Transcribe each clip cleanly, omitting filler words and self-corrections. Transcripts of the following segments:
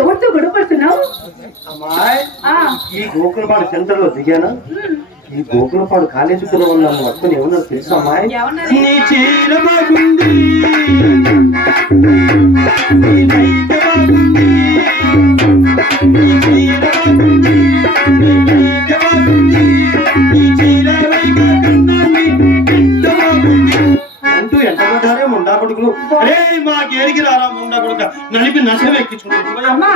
ఎవరితో గొడవపడుతున్నావు? ఈ గోకులపాడు సెంటర్ లో దిగాను. ఈ గోకులపాడు కాలేజీ కూడా ఉన్నాను. మొత్తం ఏమన్నా తెలుసా అమ్మాయి? నీ చీర బాగుంది, అంటూ ఎంత పడ్డారే ముండా కొడుకులు. మాకేడికి రారా ముండా కొడుక, నలిపి నశం ఎక్కించుకుంటా.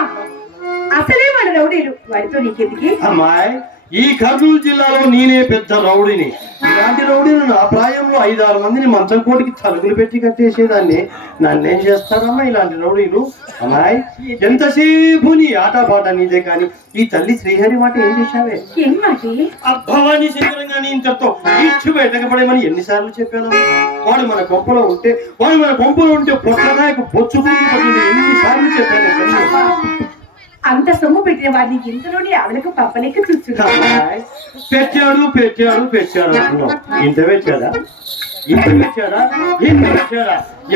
అసలే మన రౌడీలు, వాడితో నీకెందుకు? అమ్మాయి, ఈ కర్నూలు జిల్లాలో నేనే పెద్ద రౌడీని. ఇలాంటి రౌడీని నా ప్రాయంలో 5-6 మందిని మంచం కోటికి తలుగులు పెట్టి కట్టేసేదాన్ని. నన్నేం చేస్తారమ్మా ఇలాంటి రౌడీలు? అమ్మాయి, ఎంతసేపు నీ ఆటపాట నీదే కానీ ఈ తల్లి శ్రీహరి మాట ఏం చేశావే? భవానీ శంకరంగా ఇంతతో ఇచ్చి బయటకు పడేమని ఎన్నిసార్లు చెప్పాను? వాడు మన కొంపలో ఉంటే పొట్టనాయకు బొచ్చుకుంటూ పడింది. ఎన్నిసార్లు చెప్పాను? అంత సొమ్ము పెట్టిన వాడిని ఇంతలోనే ఆవిడకు పప్పలేక చూస్తున్నా. పెట్టాడు ఇంత పెట్టాడా?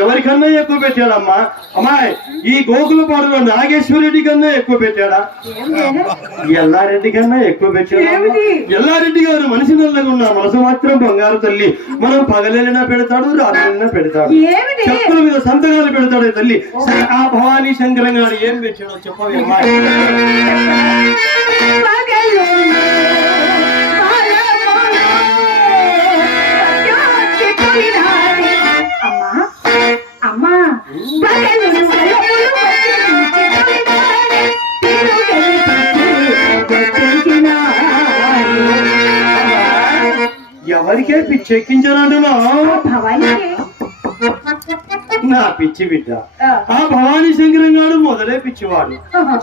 ఎవరికన్నా ఎక్కువ పెట్టాడమ్మా? అమ్మాయి, ఈ గోకులపాడులో నాగేశ్వరరెడ్డి కన్నా ఎక్కువ పెట్టాడా? ఎల్లారెడ్డి కన్నా ఎక్కువ పెట్టాడా? ఎల్లారెడ్డి గారు మనిషి నల్లగా ఉన్న మనసు మాత్రం బంగారు తల్లి. మనం పగలెళ్ళినా పెడతాడు, రాత్రి పెడతాడు, చెప్పుల మీద సంతకాలు పెడతాడు తల్లి. ఆ భవానీ శంకరం గారు ఏం పెట్టాడో చెప్పవే అమ్మాయి? ఎవరికే పిచ్చి ఎక్కించానంటున్నా? నా పిచ్చి బిడ్డ ఆ భవానీ శంకరం గారు మొదలే పిచ్చివాడు.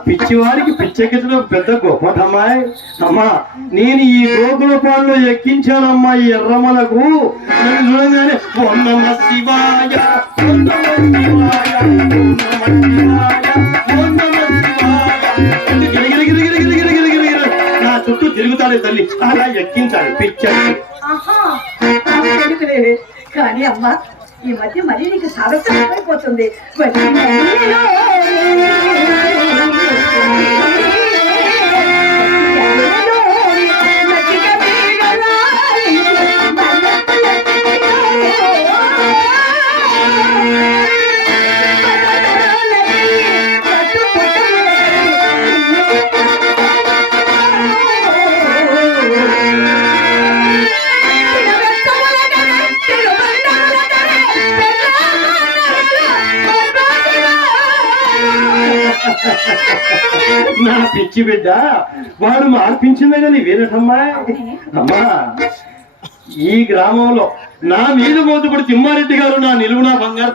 పిచ్చివాడికి పిచ్చెక్కించడం పెద్ద గొప్పటమ్మాయి. అమ్మా, నేను ఈ గోకులపాడులో ఎక్కించానమ్మా ఈ ఎర్రమలకు. నన్ను చూడంగానే ఓం నమః శివాయ, ఓం నమః శివాయ, ఓం నమః శివాయ, నా చుట్టూ తిరుగుతాడే తల్లి. అలా ఎక్కించాలి పిచ్చెక్కి. కానీ అమ్మా, ఈ మధ్య మరీ నీకు సారస్యం అయిపోతుంది. నా పిచ్చి బిడ్డ వాడు మార్పించిందే కానీ వేరేటమ్మా. అమ్మా, ఈ గ్రామంలో నా మీద మోతుపడి తిమ్మారెడ్డి గారు నా నిలువున బంగారు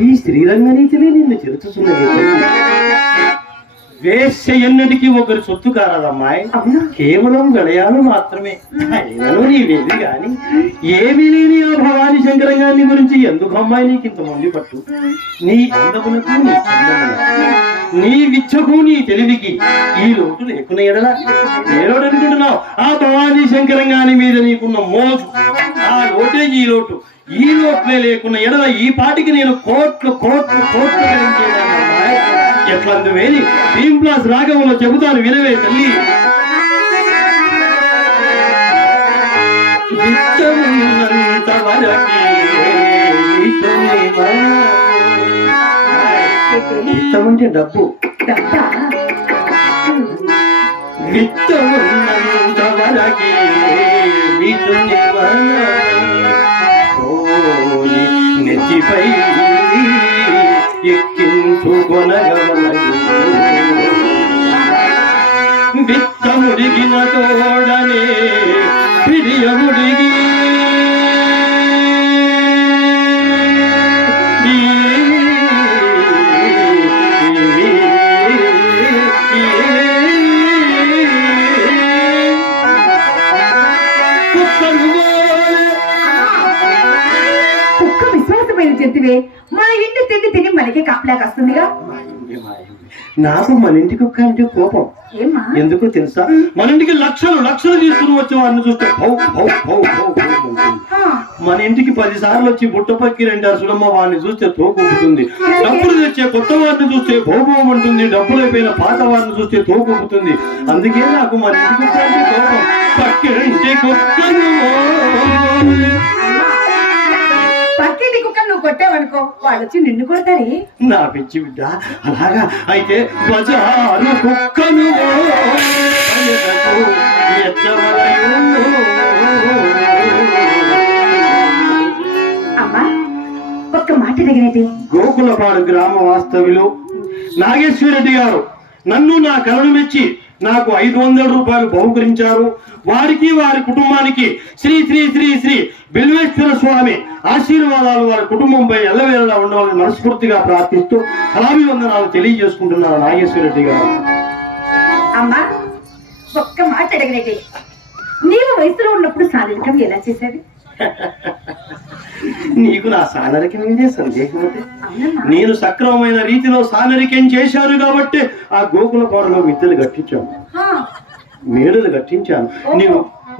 ఈ శ్రీరంగనీతిని నిన్ను చెరుచుతున్నది. వేశ్య ఎన్నటికీ ఒకరి సొత్తు కారదమ్మాయి, కేవలం గడయాలు మాత్రమే. అయినను నీవేది గాని ఏమీ లేని ఆ భవానీ శంకరంగాన్ని గురించి ఎందుకు అమ్మాయి నీకు ఇంత మంది పట్టు? నీ అందములకు, నీ చందములకు, నీ విచ్చకు, నీ తెలివికి ఈ లోటు లేకున్న ఎడలా ఏ లోటు అనుకుంటున్నావు? ఆ భవానీ శంకరంగాని మీద నీకున్న మోజు, ఆ లోటే ఈ లోటు. ఈ లోట్లే లేకున్న ఎడల ఈ పాటికి నేను కోట్లు కోట్లు కోట్లు గడించేదాన్ని. ఎట్లందు వేలి భీంప్లాస్ రాగంలో చెబుతాను వినవే తల్లి. విత్తం అంటే డబ్బు. విత్తమున్నంత వరకే వితుని నెత్తిపై ఎక్కించుకొనగలదు. విత్తముడిగిన తోడనే ప్రియముడిగి చెప్తివే మా ఇంటి తిండి తిని మనకి కాపలాగా వస్తుందిగా. నాకు మన ఇంటికి ఒక్క అంటే కోపం. ఎందుకో తెలుసా? మన ఇంటికి లక్షలు లక్షలు తీసుకుని వచ్చే వాడిని చూస్తే మన ఇంటికి 10 సార్లు వచ్చి బుట్టపక్కి 2 అరసులమ్మ వాడిని చూస్తే తోకూపుతుంది. డబ్బులు తెచ్చే కొత్త వాడిని చూస్తే భౌభవం ఉంటుంది. డబ్బులు అయిపోయిన పాత వాడిని చూస్తే తోకూపుతుంది. అందుకే నాకు మన ఇంటికి ఒక్క అంటే కోపం. పక్కింటి కుక్కను పక్కింటి కుక్కను నువ్వు కొట్టావనుకో వాళ్ళు వచ్చి నిన్ను కొడతారే. నా పిచ్చి బిడ్డ అలాగా అయితే బజారు కుక్కను అమ్మా ఒక్క మాట అడిగినది. గోకులపాడు గ్రామ వాస్తవ్యులు నాగేశ్వరరెడ్డి గారు నన్ను నా కలను మెచ్చి నాకు 500 రూపాయలు బహుకరించారు. వారికి వారి కుటుంబానికి శ్రీ శ్రీ శ్రీ శ్రీ బిల్వేశ్వర స్వామి ఆశీర్వాదాలు వారి కుటుంబంపై ఎల్లవేళలా ఉండాలని మనస్ఫూర్తిగా ప్రార్థిస్తూ కళాభివందనాలు తెలియజేసుకుంటున్నారు నాగేశ్వరరెడ్డి గారు. అమ్మా ఒక్క మాట అడిగినట్టే, నీవు వయసులో ఉన్నప్పుడు శారీరకం ఎలా చేసేది? నీకు నా సానరికం మీదే సందేహం ఉంది. నేను సక్రమమైన రీతిలో సానరికం చేశాను కాబట్టి ఆ గోకులపాడులో మిద్దెలు కట్టించాను, మేడలు కట్టించాను.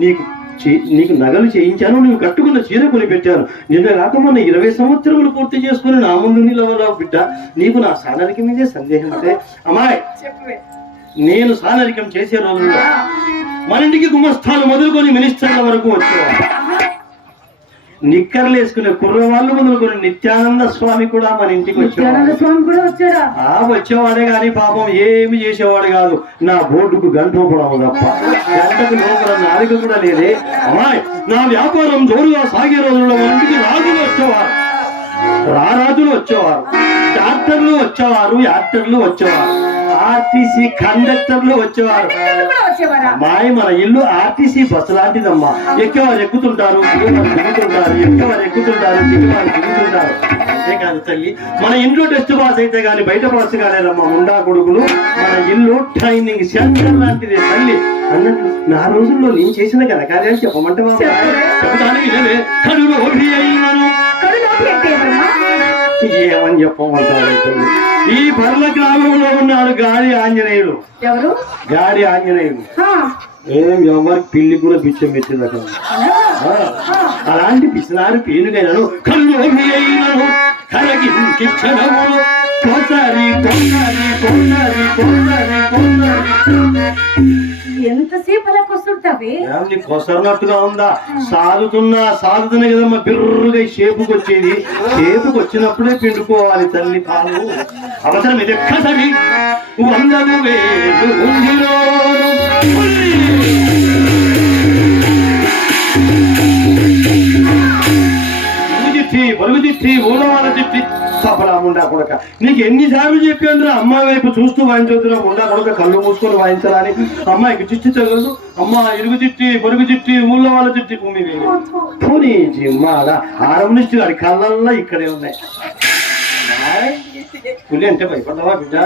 నీకు నగలు చేయించాను. నువ్వు కట్టుకున్న చీర కొని పెట్టాను. నిన్న కాక మొన్న 20 సంవత్సరములు పూర్తి చేసుకుని నా ముందు నిలవరావు బిడ్డ. నీకు నా సానరికం మీదే సందేహం అంటే అమ్మాయి, నేను సానరికం చేసే రోజుల్లో మన ఇంటికి గుమస్థాలు మొదలుకొని మినిస్టర్ల వరకు వచ్చేవాడు. నిక్కర్లు వేసుకునే కుర్రవాళ్ళు మొదలుకొని నిత్యానంద స్వామి కూడా మన ఇంటికి నిత్యానంద వచ్చేవాడు. స్వామి కూడా వచ్చాడా? వచ్చేవాడే గాని పాపం ఏమి చేసేవాడు కాదు. నా బోర్డుకు గంట రూపడం తప్ప గంటకు లోపల నాలుగు కూడా లేదే. అమ్మాయి, నా వ్యాపారం జోరుగా సాగే రోజుల్లో మన ఇంటికి రాజులు వచ్చేవారు, రారాజులు వచ్చేవారు, డాక్టర్లు వచ్చేవారు, యాక్టర్లు వచ్చేవారు, ఆర్టీసీ కండక్టర్లు వచ్చేవారు. పిల్లలు కూడా వచ్చేవారా? అమ్మాయి, మన ఇల్లు ఆర్టీసీ బస్సు లాంటిదమ్మా. ఎక్కేవారు ఎక్కుతుంటారు, దిగేవారు దిగుతుంటారు, ఎక్కేవారు ఎక్కుతుంటారు, దిగేవారు దిగుతుంటారు. అంతేకాదు తల్లి, మన ఇంట్లో టెస్ట్ పాస్ అయితే గాని బయట పాస్ కాలేదమ్మా ముండా కొడుకులు. మన ఇల్లు ట్రైనింగ్ సెంటర్ లాంటిది తల్లి. అన్నట్టు నా రోజుల్లో నేను చేసిన కదా కార్యాలు చెప్పమంటే చెబుతాను. ఇదే కడులోభి అయినను. కడులోభి అంటే ఎవరమ్మా? ఏమని చెప్పమంటారు తల్లి? ఈ పర్ల గ్రామంలో ఉన్నాడు గాడి ఆంజనేయుడు. ఎవరు? గాడి ఆంజనేయుడు. ఆ, ఎవరికి పిల్లి కూడా బిచ్చం పెట్టిందట. అలాంటి పిసినారు పేనుగైనను కల్లోభి అయినను కరగించి క్షణములు కోసారి కోసారి కోసారి కోసారి కోసారి. ఎంతసేపు అలా కొస్తుంటావే? నీకు కొసరనట్టుగా ఉందా? సాదుతున్నా కదమ్మా బిర్రుగా షేపుకి వచ్చేది. షేపుకి వచ్చినప్పుడే పిండుకోవాలి తల్లి పాలు. అవసరం ఇది కసరి 100,000 ఉందిలో. పొరుగు తిట్టి ఊళ్ళవాళ్ళ తిట్టి తప్పలా ఉండా కొడక. నీకు ఎన్నిసార్లు చెప్పాను అమ్మాయి వైపు చూస్తూ వాయించవద్దురా ఉండా కొడక, కళ్ళు మూసుకొని వాయించాలని. అమ్మాయికి చిట్టి తగలదు. అమ్మ ఇరుగు తిట్టి పొరుగు తిట్టి ఊళ్ళో వాళ్ళ తిట్టి పోనీ జిమ్మాడా ఆరంభిస్తూ వాడి కళ్ళల్లో ఇక్కడే ఉన్నాయి. పులి అంటే భయపడ్డావా బిడ్డ?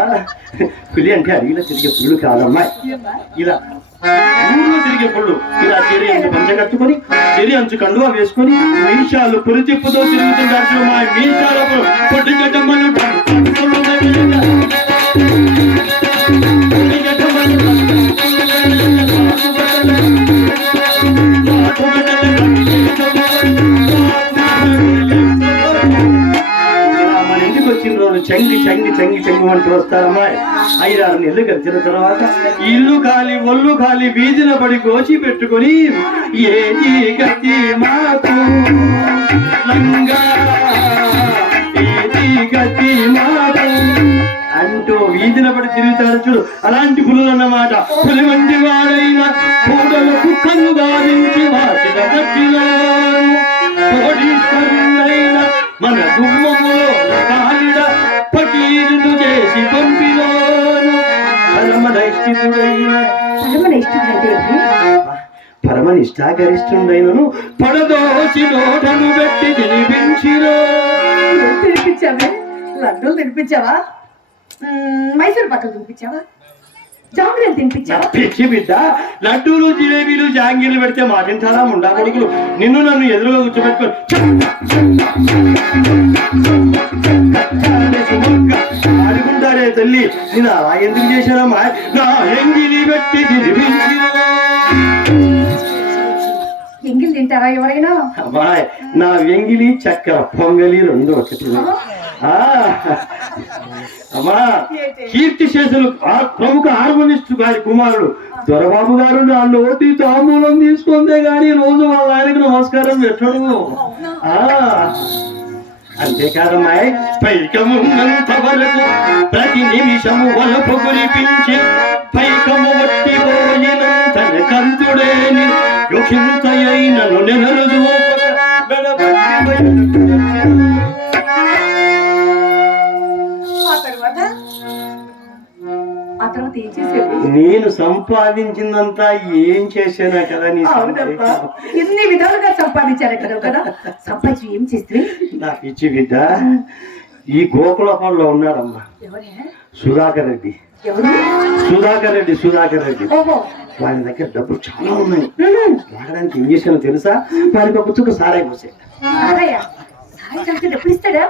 పులి అంటే అడిగిన తిరిగే పుల్లు కాదమ్మాయి. ఇలా ఊళ్ళో తిరిగే పుళ్ళు ఇలా చెరి అంచు పంచ కట్టుకొని చెరి అంచు కండువా వేసుకొని మీసాలు పురి తిప్పుతో తిరుగుతుంటారు. మా మీసాలకు పొట్టి గడ్డమ్మలు చెంగి చెంగి చెంగి చెంగి అంటూ వస్తారమ్మాయి. 5-6 నెలలు గడిచిన తర్వాత ఇల్లు ఖాళీ ఒళ్ళు ఖాళీ వీధిన పడి కోచి పెట్టుకొని ఏది గతి మాకు లంగా ఏది గతి మాకు అంటూ వీధిన పడి తిరుగుతారు చూడు. అలాంటి పులులు అన్నమాట. పులి వంటి వాడైన పూడలకు కన్ను గావించి వాటిన గట్టిలో కోడీశ్వరుడైన మన గుమ్మములో కాలిడ పకీరును చేసి పంపిలోను పరమనిష్టాగరిష్ఠుడైనను పడదోసి నోటను పెట్టి తినిపించిరో. తినిపించావే? లడ్డూలు తినిపించావా? మైసూరు పక్కలు తినిపించావా? జాంగ్రీలు తినిపించావా? పిచ్చి బిడ్డ, లడ్డూలు జిలేబీలు జాంగీర్లు పెడితే మాటింటారా ముండా కొడుకులు? నిన్ను నన్ను ఎదురుగా కూర్చోబెట్టుకొని ఆడుకుంటారే తల్లి. నేను అలా ఎందుకు చేశానమ్మా? నా ఎంగిలి పెట్టి ఎంగిలి తింటారా ఎవరైనా? అమ్మాయి, నా వెంగిలి చక్కెర పొంగలి 2 ఒకటి. అమ్మా, కీర్తి శేషులు ప్రముఖ హార్మోనిస్ట్ గారి కుమారుడు దొరబాబు గారు నా నోటి తాంబూలం తీసుకుందే గాని రోజు వాళ్ళ ఆయనకు నమస్కారం పెట్టడు. అంతేకాదమ్మాయి, పైకమున్నంత వరకు ప్రతి నిమిషము వలపు కురిపించి పైకము వట్టిపోయినంత కంతుడేని యుఖింతయైనను నెలరుదు. నేను సంపాదించిందంతా ఏం చేశానా కదా? నీ ఎన్ని విధాలుగా సంపాదించారు కదా. సంపాదించి ఏం చేస్తే? నాకు ఇచ్చి బిడ్డ ఈ గోకులపంలో ఉన్నాడమ్మా సుధాకర్ రెడ్డి. సుధాకర్ రెడ్డి వాడి దగ్గర డబ్బులు చాలా ఉన్నాయి. వాడడానికి ఏం చేశానో తెలుసా? వాడికి ఒక చుక్క సారాయి పోసే. డబ్బులు ఇస్తాడా?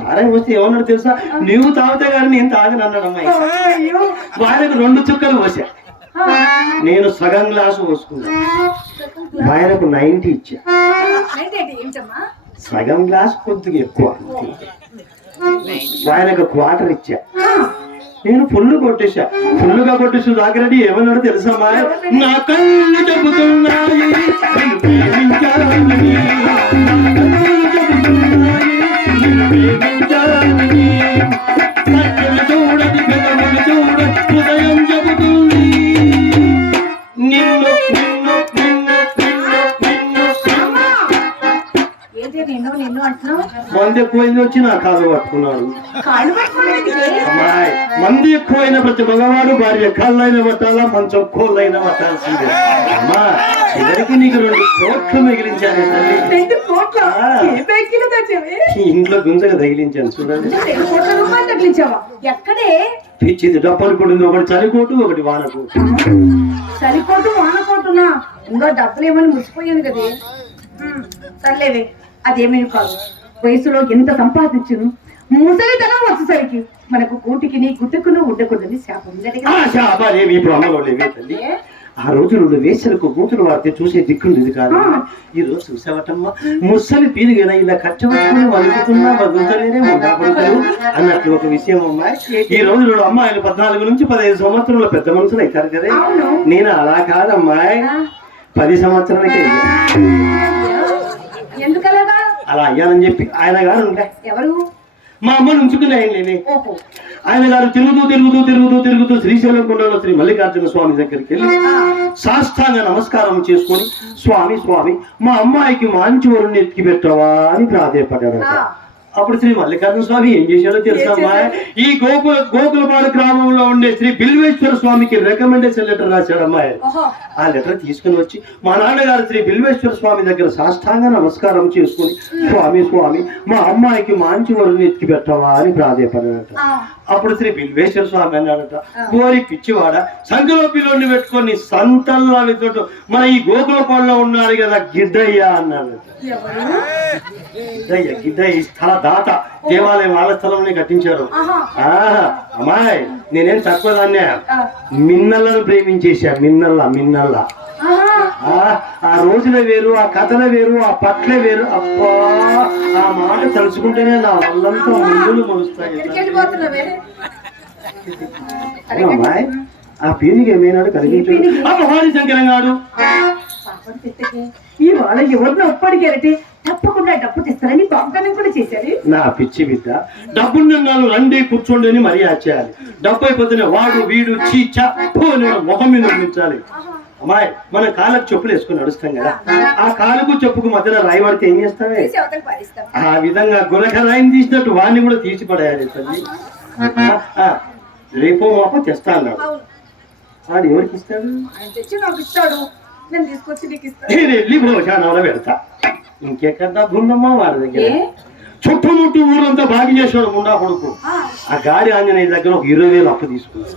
సారాయి పోస్తే ఏమన్నాడు తెలుసా? నువ్వు తాగితే కానీ నేను తాగను అన్నాడు అమ్మాయి. వాడికి 2 చుక్కలు పోసా. నేను సగం గ్లాసు పోసుకున్నా. ఆయనకు 90 ఇచ్చా. సగం గ్లాస్ కొద్దిగా ఎక్కువ. ఆయనకు 1/4 ఇచ్చా. నేను ఫుల్ కొట్టేశా. ఫుల్గా కొట్టేసి దాకరెడ్డి ఏమన్నాడు తెలుసమ్మా? నా కళ్ళు చెబుతున్నాయి నిన్ను ప్రేమించాలని, నా కళ్ళు చెబుతున్నాయి నిన్ను ప్రేమించాలని, కళ్ళను చూడని పెదవులు చూడ హృదయం చెబుతుంది నిన్ను నిన్ను నిన్ను నిన్ను నిన్ను. ఏంటి నిన్ను అంటున్నావు? మంది ఎక్కువైంది వచ్చి నా కాలు పట్టుకున్నాడు. కాళ్ళు పట్టుకోలేదు. అమ్మాయి, మంది ఎక్కువైన ప్రతి మగవాడు భార్య కాళ్ళైనా పట్టాలా, మంచం కోళ్ళైనా పట్టాల్సిందే. అమ్మా, చివరికి నీకు 2 కోట్లు మిగిలించాను తల్లి. 2 కోట్ల? ఏ బ్యాంకులో తెచ్చావే? ఈ ఇంట్లో గుంజగా తగిలించాను చూడండి. 2 కోట్ల రూపాయలు తగిలించావా? ఎక్కడే? పిచ్చిది డబ్బులు పడింది. ఒకటి చలికోటు, ఒకటి వానకోటు. చలికోటు వానకోటునా? ఇంకా డబ్బులు ఏమని మురిసిపోయాను కదే. సర్లేవే, అదేమీ కాదు. వయసులో ఎంత సంపాదించును, ముసలితనం వచ్చేసరికి మనకు కూటికి నీ గుడ్డకును ఉండకూడదని శాపం శాపాలేవి ఇప్పుడు అమలు లేవే తల్లి. ఆ రోజు 2 వేసలకు కూతురు వారితే చూసే దిక్కుండేది కాదు. ఈ రోజు చూసావటమ్మా, ముసలి పీరుగైనా ఇలా కట్టబట్టుకుని వలుకుతున్నా వదులుతలేనే ఉండకూడదు అన్నట్లు ఒక విషయం అమ్మాయి. ఈ రోజు 2 అమ్మాయిలు 14 నుంచి 15 సంవత్సరాల పెద్ద మనుషులు అవుతారు కదా. నేను అలా కాదమ్మాయి, 10 సంవత్సరాలకే ఎందుకలాగా అలా అయ్యానని చెప్పి ఆయన గారు ఉండే. ఎవరు? మా అమ్మని ఉంచుకునే ఆయన లేని. ఆయన గారు తిరుగుతూ శ్రీశైలం కొండలో శ్రీ మల్లికార్జున స్వామి దగ్గరికి వెళ్ళి సాష్టాంగ నమస్కారం చేసుకొని, స్వామి స్వామి మా అమ్మాయికి మంచి వరుణ్ణి ఎత్తికి పెట్టవా అని ప్రాధేయపడ్డాడు. అప్పుడు శ్రీ మల్లికార్జున స్వామి ఏం చేశాడో తెలుసమ్మా? ఈ గోకులపాడు గ్రామంలో ఉండే శ్రీ బిల్వేశ్వర స్వామికి రికమెండేషన్ లెటర్ రాశాడు అమ్మాయి. ఆ లెటర్ తీసుకుని వచ్చి మా నాన్నగారు శ్రీ బిల్వేశ్వర స్వామి దగ్గర సాష్టాంగ నమస్కారం చేసుకుని, స్వామి స్వామి మా అమ్మాయికి మంచి వరుణ్ణి ఎత్తికి పెట్టవా అని ప్రాధేయపడ్డాడట. అప్పుడు శ్రీ బిల్వేశ్వర స్వామి అన్నాడట, కోరి పిచ్చివాడ, సంఖ్యలో పిల్లోని పెట్టుకొని సంతల్లా వెళ్తుంటూ మన ఈ గోకులపాడులో ఉన్నాడు కదా గిడ్డయ్య అన్నాడట. గిడ్డయ్య స్థల దాత, దేవాలయం వాళ్ళ స్థలంలో కట్టించారు. అమ్మాయి, నేనేం తక్కువ దాన్నే, మిన్నల్లను ప్రేమించేశా. మిన్నల్లా ఆ రోజులే వేరు, ఆ కథలే వేరు, ఆ పట్లే వేరు. అబ్బా, ఆ మాట తలుచుకుంటేనే నా వాళ్ళంతా ముందులు మొలుస్తాయి. అమ్మాయి, ఆ పీనికి ఏమైనాడు కలిగించు. హరి శంకరంగాడు ఇవాళ ఎవరిని ఒప్పడిగారటి, తప్పకుండా డబ్బు తెస్తారని వాగ్దానం కూడా చేశారు. నా పిచ్చి బిడ్డ, డబ్బున్నాళ్ళు రండి కూర్చోండి అని మర్యాద చేయాలి. డబ్బు అయిపోతేనే వాడు వీడు చీచా ముఖం మీద ఉంచాలి. అమ్మాయి, మన కాళ్ళకు చెప్పులు వేసుకుని నడుస్తాం కదా, ఆ కాలుకు చెప్పుకు మధ్యలో రాయి పడితే ఏం చేస్తావే? ఆ విధంగా గులక రాయిని తీసినట్టు వాడిని కూడా తీసి పడేయాలి తల్లి. రేపో మాపో తెస్తా అన్నాడు. వాడు ఎవరికి ఇస్తాడు? నేను వెళ్ళి భోజనాలు పెడతా. ఇంకెక్కడ డబ్బు ఉందమ్మా వాడి దగ్గర? చుట్టుముట్టు ఊరంతా బాగా చేసాడు ముండా కొడుకు. ఆ గాడి ఆంజనేయ దగ్గర ఒక 20,000 అప్పు తీసుకున్నాడు.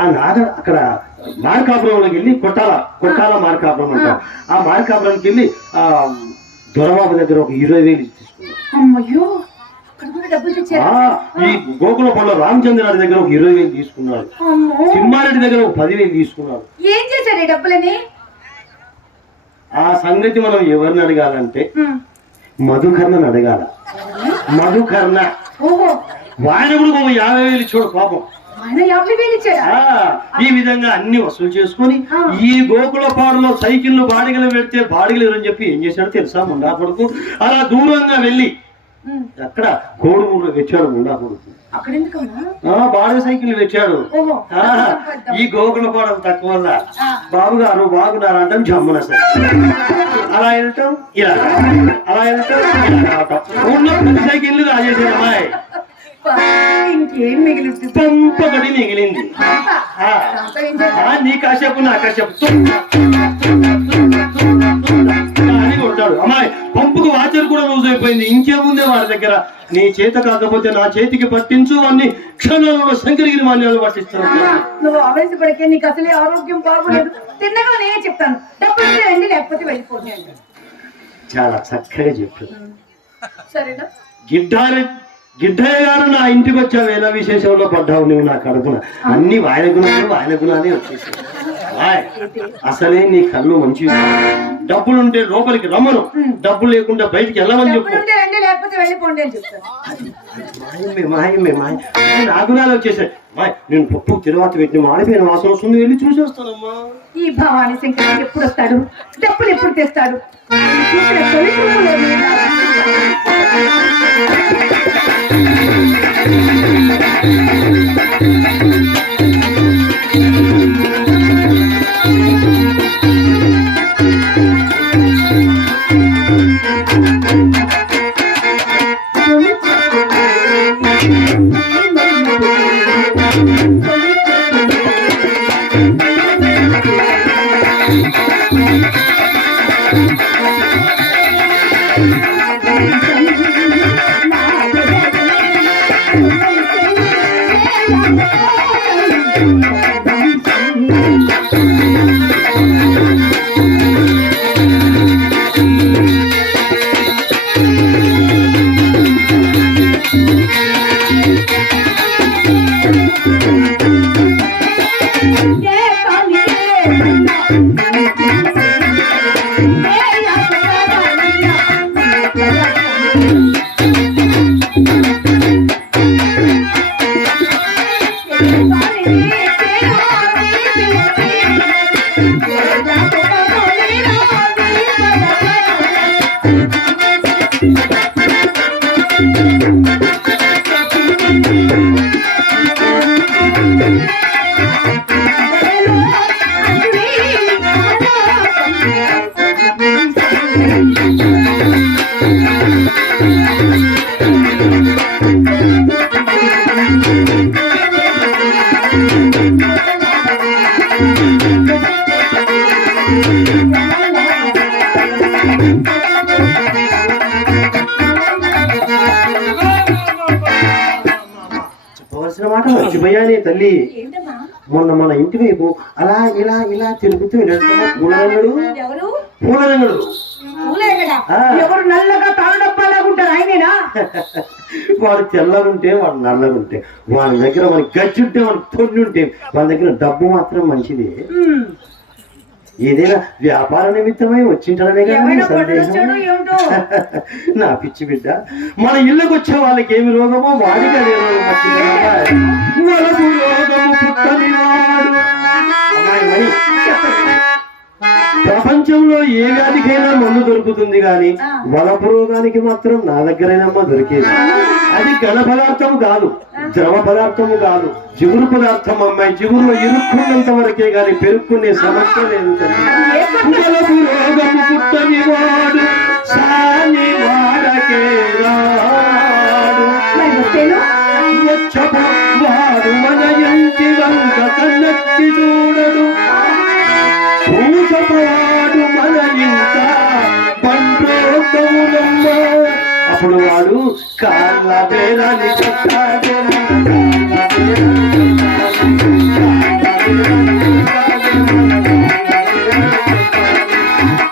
ఆ నాగ అక్కడ మార్కాపురంలోకి వెళ్ళి కొట్టాల మార్కాపురం అంటాం. ఆ మార్కాపురానికి వెళ్ళి ఆ దొరబాబు దగ్గర ఒక 20,000 తీసుకున్నాడు. ఈ గోకులపాడులో రామచంద్రాడి దగ్గర ఒక 20,000 తీసుకున్నాడు. తిమ్మారెడ్డి దగ్గర ఒక 10,000 తీసుకున్నాడు. ఏం చేశాడు డబ్బులని? ఆ సంగతి మనం ఎవరిని అడగాలంటే మధుకర్ణని అడగాల. మధుకర్ణ ఆయన కూడా ఒక 50,000 ఇచ్చాడు పాపం. ఈ విధంగా అన్ని వసూలు చేసుకుని ఈ గోకులపాడులో సైకిళ్ళు బాడిగలు పెడితే బాడిగలు అని చెప్పి ఏం చేశాడో తెలుసా ముండా కొడుకు? అలా దూరంగా వెళ్ళి అక్కడ కోడుమూరులో తెచ్చాడు ముండా కొడుకు. బాడుగ సైకిల్ తెచ్చాడు. ఈ గోకులపాడు తక్కువ వల్ల బాబుగారు బాగున్నారు అంటాం జమ్మున సైకిల్, అలా వెళ్తాం ఇలా, అలా వెళ్తాం ఊళ్ళో సైకిళ్ళు రాజేసాడు. అమ్మాయి, ఇంకేం మిగిలింది? పంపబడి మిగిలింది. నీ కాసేపు నా కాసేపు అని కొడతాడు. అమ్మాయి, పంపుకు వాచర్ కూడా లూజ్ అయిపోయింది. ఇంకేముందే వాడి దగ్గర? నీ చేత కాకపోతే నా చేతికి పట్టించు అన్ని క్షణంలో శంకరగిరి మాన్యాలు పట్టిస్తాను. నువ్వు ఆవేశపడికే, నీకు అసలే ఆరోగ్యం బాగోలేదు. తిన్నగా నేనే చెప్తాను, డబ్బులు రండి లేకపోతే వెళ్ళిపోండి. చాలా చక్కగా చెప్పాడు. సరేనా? గిడ్డయ్య గారు నా ఇంటికి వచ్చావు, ఎలా విశేషంలో పడ్డావు నువ్వు నా కడుపున. అన్ని వాయన గుణాలే వచ్చేసాయి. అమ్మాయి, అసలే నీ కళ్ళు మంచివి కాదు. డబ్బులుంటే లోపలికి రమ్మను, డబ్బు లేకుండా బయటికి వెళ్ళమని చెప్పు. డబ్బులుంటే రండి, లేకపోతే వెళ్ళిపోండి అని చెప్తాను. మాయమ్మే నాగురాలు వచ్చేసాయి. మాయ్, నేను పప్పు తిరువాత పెట్టిన మాడిపోయిన వాసన వస్తుంది, వెళ్ళి చూసి వస్తానమ్మా. ఈ భవానీ శంకర్ ఎప్పుడు వస్తాడు, డబ్బులు ఎప్పుడు తెస్తాడు? ఆయన చూసిన తొలి చూపులోనే చెప్పవలసిన మాట మర్చిపోయానే తల్లి. ఏంటమ్మా? మొన్న మన ఇంటి వైపు అలా ఇలా ఇలా తిరుగుతూ పూలరంగుడు ఎవరు? పూలరంగుడు పూలేగడా? ఎవరు నల్లగా తాను డబ్బాలాగా ఉంటారు ఆయనేనా? వాడు తెల్లగుంటే వాడు నల్లగుంటే వాళ్ళ దగ్గర మనకి గచ్చుంటే మనకి తొన్ని ఉంటే వాళ్ళ దగ్గర డబ్బు మాత్రం మంచిది. ఏదైనా వ్యాపార నిమిత్తమై వచ్చింటాడనే కదా నీ సందేశం. నా పిచ్చి బిడ్డ, మన ఇళ్ళకి వచ్చే వాళ్ళకి ఏమి రోగమో వాడికి అదే రోగం వచ్చింది. రోగము పుట్టని వాడు. అమ్మాయి మణి, ప్రపంచంలో ఏ వ్యాధికైనా మందు దొరుకుతుంది గాని వలపు రోగానికి మాత్రం నా దగ్గరైనమ్మా దొరికేది. అది ఘన పదార్థము కాదు, ద్రవ పదార్థము కాదు, జిగురు పదార్థం. అమ్మాయి జిగురులో ఇరుక్కున్నంత వరకే గాని పెరుక్కునే సమస్య లేదు. వలపు రోగము పుట్టని వాడు సాని వాడకే రాడు. వాడు మన ఇంటి వంక కన్నెత్తి చూడడు. పూసపవాడు మన ఇంట పండ్రోకములమ్మ. అప్పుడు వాడు కాళ్ళ బేరాన్ని కొట్టాడు.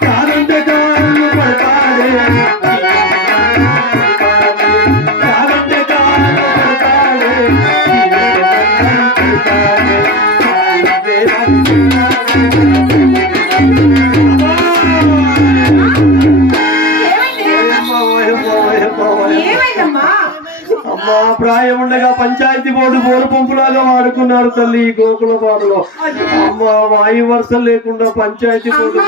కాలంటే కాళ్ళు పడతాడే, కాలంటే కాళ్ళు పడతాడే. అమ్మా, ప్రాయం ఉండగా పంచాయతీ బోర్డు బోరు పంపులాగా వాడుకున్నారు తల్లి ఈ గోకుల బాధలో. అమ్మా, వాయు వర్షం లేకుండా పంచాయతీ బోర్డు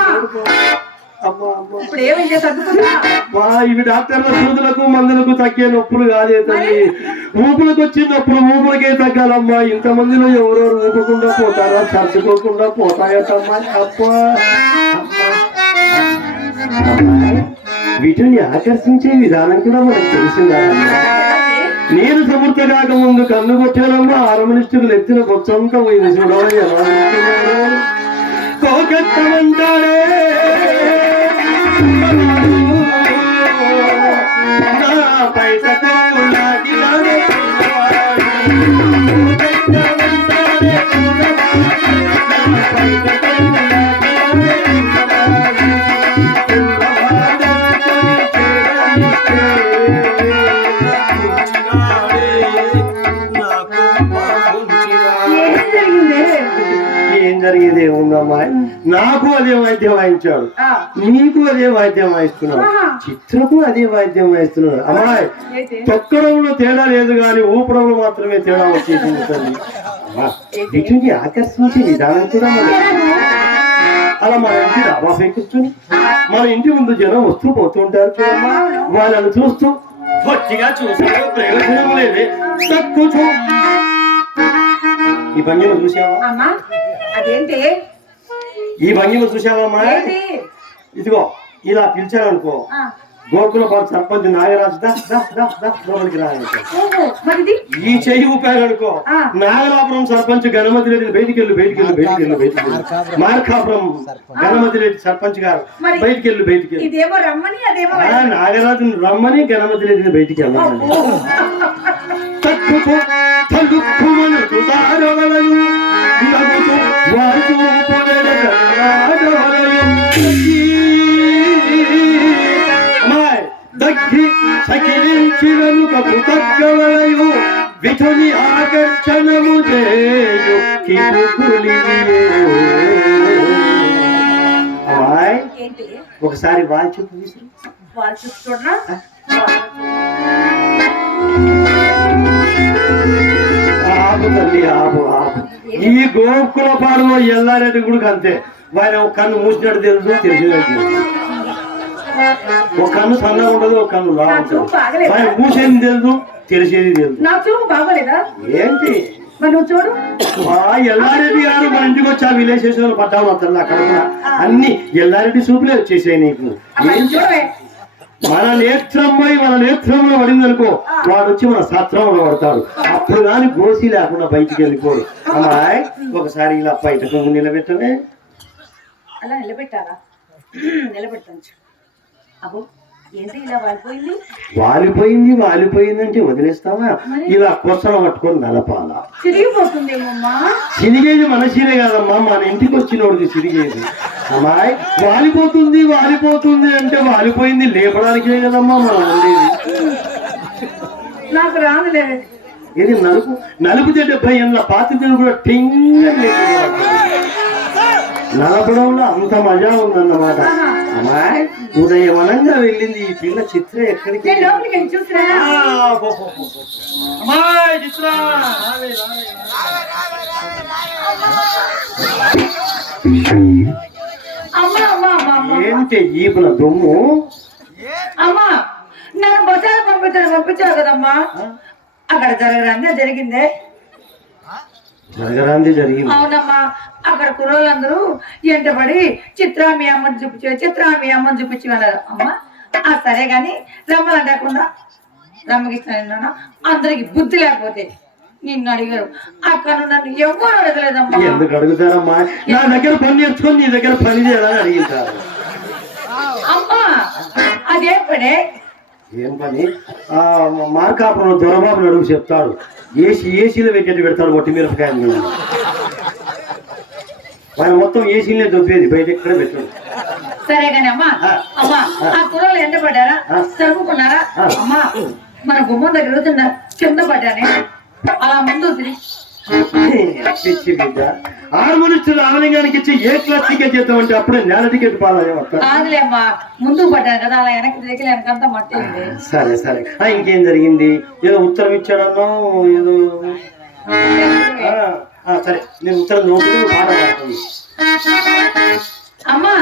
ఇవి డాక్టర్ల సూదులకు మందులకు తగ్గే నొప్పులు కాదే తల్లి. ఊపులకు వచ్చిన నొప్పులు ఊపులకే తగ్గాలమ్మా. ఇంతమందిలో ఎవరెవరు ఊపకుండా పోతారా, సర్దుకోకుండా పోతాయటమ్మా. అబ్బా, వీటిని ఆకర్షించే విధానం కూడా మనకు తెలిసిందా? నేను సమర్థ కాకముందు కన్ను కొట్టానమ్మా. ఆరమనిష్ఠులు ఎత్తిన బొచ్చంతా పోయింది చూడమని ఎలా కోకెత్తమంటాడే. ఏం జరిగేదే ఉందమ్మా. నాకు అదే వాయిద్యం వాయించాడు, ఆ, నీకు అదే వాయిద్యం వాయిస్తున్నాడు, ఆహా. చిత్రకు అదే వాయిద్యం వాయిస్తున్నాడు. అమ్మాయి ఏంటి? తొక్కడంలో తేడా లేదు కానీ ఊపడంలో మాత్రమే తేడా వచ్చేసింది తల్లి. అమ్మా, వీటిని ఆకర్షించే విధానం కూడా మరి. అలా మన ఇంటి డాబా కూర్చొని మన ఇంటి ముందు జనం వస్తూ పోతుంటారు చూడమ్మా, వాళ్ళని చూస్తూ గట్టిగా చూసే ప్రయోజనం లేదే. కూర్చో. ఈ భంగిమ చూసావా? అమ్మా అదేంటి ఈ భంగిమ చూసావమ్మా? ఏంటి? ఇదిగో ఇలా పిలిచారనుకో, ఆ, గోకులపాడు సర్పంచ్ నాగరాజు లోపలికి రాయాలంటారు. ఓహో, మరిది ఈ చెయ్యి ఊపారనుకో, ఆ. నాగలాపురం సర్పంచ్ గణమతి రెడ్డి బయటికెళ్ళు. మార్కాపురం గణమతి రెడ్డి సర్పంచ్ గారు మరి బయటికెళ్ళు. ఇదేమో రమ్మని అదేమో నాగరాజుని రమ్మని గణమతి రెడ్డిని బయటికి వెళ్ళాలి. దగ్గి సకిలించినను తగ్గవలయు విధుని ఆకర్షణము చేయు అమ్మాయి, ఏంటి? ఒకసారి వాళ్ళు చెప్పు విసురు. వాళ్ళు చూసి చూడరా? ఆపు తల్లి, ఆపు. ఈ గోకులపాడులో ఎల్లారెడ్డి గుడికి అంతే. ఆయన ఒక కన్ను మూసినట్టు తెలిసినట్టు ఒక కన్ను సన్నగా ఉండదు, ఒక కన్ను లా ఉంటుంది. ఆయన మూసేది తెలుసు, తెలిసేది తెలుసు. నా చూపు బాగోలేదా? ఏంటి మరి నువ్వు చూడు. ఎల్లారెడ్డి గారు మన ఇంటికి వచ్చి ఆ విలేజ్ స్టేషన్ పడ్డాము అతను అక్కడ కూడా అన్ని ఎల్లారెడ్డి చూపులే వచ్చేసాయి నీకు. ఏం చూడవే. మన నేత్రంలో పడింది అనుకో, వాడు వచ్చి మన సత్రంలో పడతాడు. అప్పుడు కానీ గోసి లేకుండా బయటికి వెళ్ళిపోడు. అమ్మాయి, ఒకసారి ఇలా బయటకు నిలబెట్టవే. అలా నిలబెట్టాలా? నిలబెట్టాను. అబ్బో, ఏంటి ఇలా వాలిపోయింది అంటే వదిలేస్తావా? ఇలా కొసలు పట్టుకొని నలపాలా? చిరిగిపోతుందేమమ్మా. చిరిగేది మన చీరే కాదమ్మా, మన ఇంటికి వచ్చినోడికి చిరిగేది. అమ్మాయి, వాలిపోతుంది అంటే వాలిపోయింది లేపడానికే కదమ్మా మనం ఉండేది. నాకు రాదులే. ఇది నలుపుతే 70 ఏళ్ళ పాతిని కూడా నలపడంలో అంత మజా ఉందన్నమాట. అమ్మాయి, ఉదయమనంగా వెళ్ళింది ఈ పిల్ల చిత్ర. ఎక్కడికి? ఏంటి ఈపుల దొమ్ము? అమ్మా, నన్ను బజారు పంపించావు కదమ్మా. అక్కడ జరిగిందే. జరిగింది. అవునమ్మా, అక్కడ కుర్రోళ్ళందరూ ఎంటబడి చిత్రా మీ అమ్మని చూపించి వెళ్ళారు. అమ్మా, సరే గాని రమ్మలంటకుండా రమ్మకిస్తాను. అందరికి బుద్ధి లేకపోతే నిన్ను అడిగారు. అక్కడ నన్ను ఎవరు అడగలేదమ్మా. ఎందుకు అడుగుతారమ్మా? నా దగ్గర పని నేర్చుకొని నీ దగ్గర పని చేయాలని అడిగితారు. అమ్మా, అదే పడే. ఏం పని? మార్కాపురం దొరబాబుని అడుగు చెప్తాడు. ఏసీలో వెకెట్ పెడతాడు ఒట్టి మిరపకాయలు. ఆయన మొత్తం ఏసీలే దొబ్బేది, బయట ఎక్కడ పెట్టాడు. సరే కానీ అమ్మా, ఆ కుర్రలు ఎంత పడ్డారా? చదువుకున్నారా? అమ్మా, మన గుమ్మం దగ్గర కింద పడ్డానే. అలా ముందు పిచ్చి బిడ్డ, 6 మనుషులు ఆవలింగానికి ఇచ్చి ఏ క్లాస్ టికెట్ చేద్దాం అంటే అప్పుడే నేల టికెట్ కాదులే అమ్మా, ముందుకు పడ్డాను కదా, అలా వెనక్కి దిగి వెనకంతా మట్టి. సరే. ఇంకేం జరిగింది? ఏదో ఉత్తరం ఇచ్చాడన్నా ఏదో. సరే, నేను ఉత్తరం నోటు పాట పాడుతుంది. అమ్మా,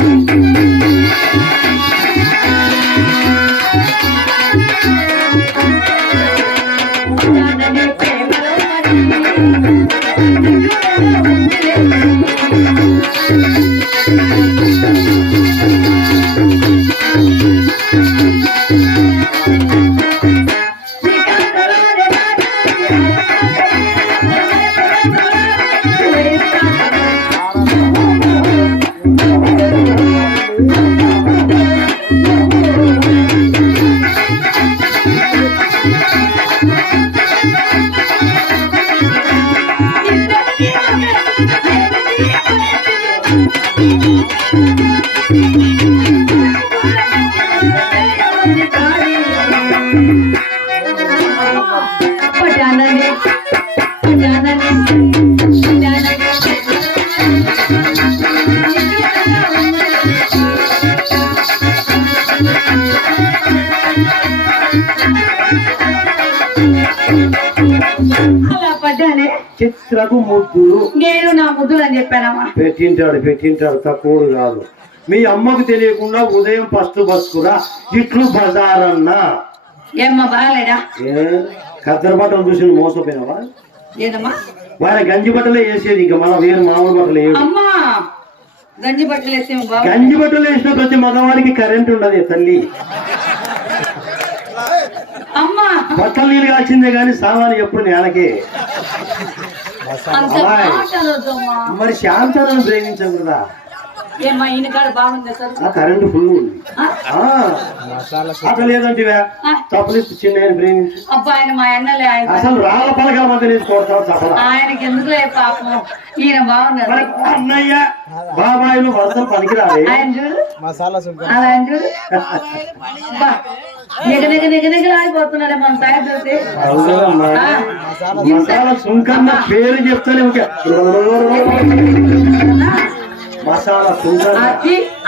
Thank you. చిత్రకు ముద్దులు నేను నా ముద్దులు అని చెప్పానమ్మా. పెట్టింటాడు తక్కువ కాదు. మీ అమ్మకు తెలియకుండా ఉదయం ఫస్ట్ బస్కురా ఇట్లు బజారన్నా ఏమ్మా బాగాలేడా? కద్దరు బట్టలు చూసి మోసపోయినావా? ఏదమ్మా వాళ్ళ గంజి బట్టలే వేసేది, ఇంకా మనం వేరే మామూలు బట్టలు వేయదు. అమ్మా గంజి బట్టలు వేస్తే గంజి బట్టలు వేసిన ప్రతి మగవాడికి కరెంట్ ఉండదు తల్లి. అమ్మా బట్టలు నీళ్ళు కాల్చిందే గాని సామాను ఎప్పుడు నేలకే. మరి శాంతాలను ప్రేమించకూడదా? ఏమ్మా ఈయన కాడ బాగుంది సార్. కరెంటు ఫుల్ ఉంది. అట్లా లేదంటే తప్పలేదు చిన్న ప్రేమించు. అబ్బా ఆయన మా అన్నలే అసలు రాళ్ళ పలకల మధ్య తీసుకోవడం తప్ప ఆయనకి ఎందుకులే పాపం. ఈయన బాగున్నారు. అన్నయ్య బాబాయిలు వరుసలు పనికిరాలి. ఆయన చూడు అలా ఆయన చూడు ఆగిపోతున్నాడే మన సాయం చూసి. మసాలా సుంకన్న పేరు చెప్తానే మసాలా సుంకన్న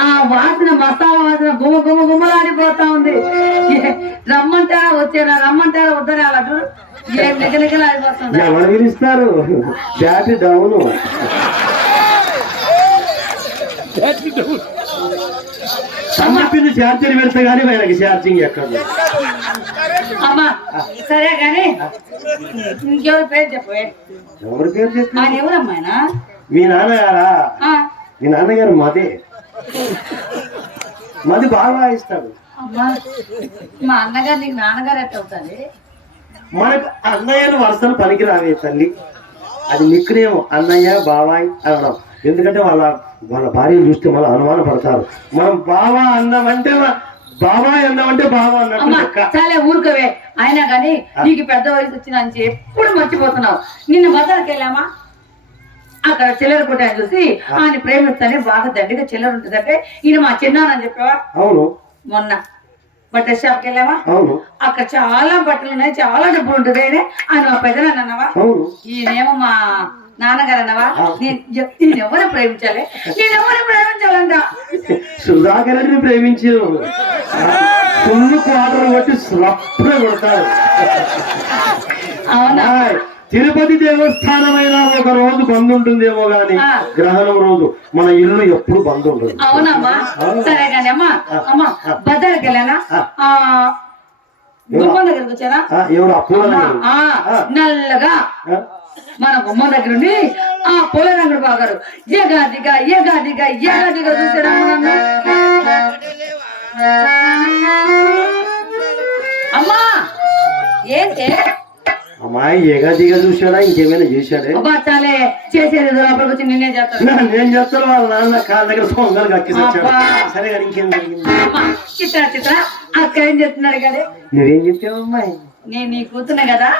ఆ వాసన మసాలా వాసన గుమ్మలాడిపోతా ఉంది. రమ్మంటారా వచ్చారా రమ్మంటారా వద్దరా అలా చూడు నిగనిగలాడిపోతుంది. ఎవరు పిలుస్తారు? Battery down. చెప్పింది ఛార్జర్ పెడతా కానీ ఆయనకి ఛార్జింగ్ ఎక్కడ. అమ్మా సరే కానీ ఇంకెవరి పేరు చెప్పే. ఎవరి పేరు చెప్పి? ఆయన ఎవరమ్మాయినా? మీ నాన్నగారా? మీ నాన్నగారు మది బాగా ఇస్తాడు. అమ్మా మా అన్నగారు నీకు నాన్నగారు ఎట్ట అవుతుంది? మనకు అన్నయ్యను వరుసలు పనికి రావే తల్లి. అది నిక్కునేమో అన్నయ్య బాబాయ్ అనడం. ఎందుకంటే వాళ్ళ భార్య చూస్తే మళ్ళీ అనుమాన పడతారు. మనం బావా అన్నామంటే బాబాయ్ అన్నామంటే బావా అన్నట్టు. చాలా ఊరుకవే. అయినా కానీ నీకు పెద్ద వయసు వచ్చిందని ఎప్పుడు మర్చిపోతున్నావు. నిన్న బజార్కి వెళ్ళామా, అక్కడ చిల్లర కొట్టాను చూసి ఆయన ప్రేమిస్తానే బాగా దండిగా చిల్లర ఉంటుందంటే ఈయన మా చిన్నానని చెప్పావా? అవును. మొన్న బట్టల షాప్కి వెళ్ళావా? అవును. అక్కడ చాలా బట్టలు ఉన్నాయి, చాలా డబ్బులు ఉంటుంది. ఆయన మా పెద్దనాన్న అన్నావా? ఈయనేమో మా నాన్నగారు అన్నవా? నేను ఎవరు ప్రేమించాలి? నేను ఎవరు ప్రేమించాలంట? సుధాకర్ ప్రేమించు ఫుల్ క్వార్టర్ కొట్టి స్లప్పుడే కొడతారు. అవునా? తిరుపతి దేవస్థానమైనా ఒక రోజు బంద్ ఉంటుందేమో గాని గ్రహణం రోజు మన ఇల్లు ఎప్పుడు బంద్ ఉంటుంది. అవునమ్మా. సరే కానీ అమ్మా అమ్మా బజార్కి వెళ్ళానా, గుమ్మం దగ్గరకు వచ్చానా? ఎవరు పూల నల్లగా మన గుమ్మం దగ్గర ఉండి ఆ పూల రంగుడు బాగారు ఏగాదిగా చూసారా? అమ్మా ఏంటి అమ్మాయి ఏగాదిగా చూసాడా ఇంకేమైనా చేశాడే? చాలే చేసేది లోపలికి వచ్చి నేనే చేస్తాను. నేను చేస్తాను. వాళ్ళ నాన్న కాళ్ళ దగ్గర సొంగలు కక్కి సరే కానీ ఇంకేం జరిగింది? చిత్ర అక్క ఏం చెప్తున్నాడు కదా? నువ్వేం చెప్పావు అమ్మాయి? నేను నీ కూతున్నా కదా,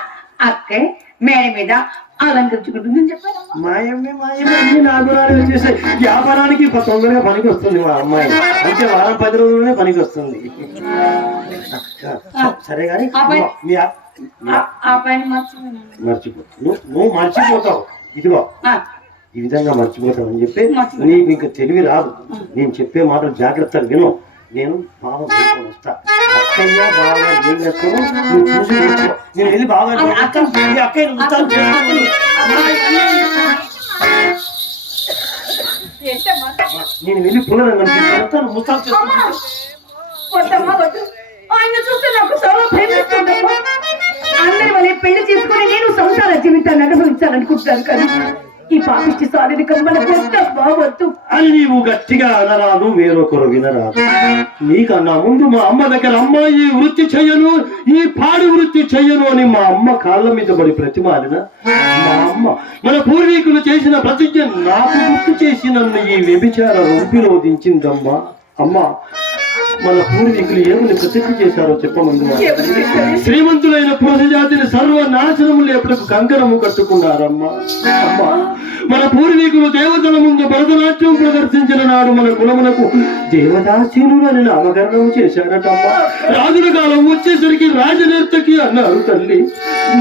అక్క మేడ మీద అలంకరించుకుంటుందని చెప్పాను. మాయమ్మే నాకు వచ్చేసి వ్యాపారానికి తొందరగా పనికి వస్తుంది మా అమ్మాయి. అంటే వారం 10 రోజుల్లోనే పనికి వస్తుంది. సరే కానీ మర్చిపో. నువ్వు మర్చిపోతావు. ఇదిగో ఈ విధంగా మర్చిపోతావు అని చెప్పి నీకు ఇంకా తెలివి రాదు. నేను చెప్పే మాటలు జాగ్రత్తగా విను. నేను బాగా వస్తా. అక్కయ్య బాగా ఏం చేస్తావు నువ్వు చూసి నేను వెళ్ళి బాగా నేను వెళ్ళి పునరంగం ముస్తాలు చేస్తాను. ఆయన చూస్తే నాకు చాలా ప్రేమిస్తుందమ్మా. అందరి వల్ల పెళ్లి చేసుకుని నేను సంసార జీవితాన్ని అనుభవించాలనుకుంటాను కానీ ఈ పాపిష్టి శారీరకం మనకు బాగొద్దు అని నీవు గట్టిగా అనరాదు, వేరొకరు వినరాదు. నీకన్నా ముందు మా అమ్మ దగ్గర అమ్మ ఈ వృత్తి చెయ్యను, ఈ పాడి వృత్తి చెయ్యను అని మా అమ్మ కాళ్ళ మీద పడి ప్రతిమాలిన మా అమ్మ మన పూర్వీకులు చేసిన ప్రతిజ్ఞ నాకు గుర్తు చేసి నన్ను ఈ వ్యభిచార రూపిలో దించిందమ్మా. అమ్మ మన పూర్వీకులు ఏమని ప్రతిజ్ఞ చేశారో చెప్పమంది. శ్రీమంతులైన పురుష జాతిని సర్వనాశనము లేపటకు కంకణము కట్టుకున్నారమ్మా. అమ్మా మన పూర్వీకులు దేవతల ముందు భరతనాట్యం ప్రదర్శించిన నాడు మన కులమునకు దేవదాసీనులు అని నామకరణం చేశారటమ్మా. రాజుల కాలం వచ్చేసరికి రాజనేర్తకి అన్నారు తల్లి.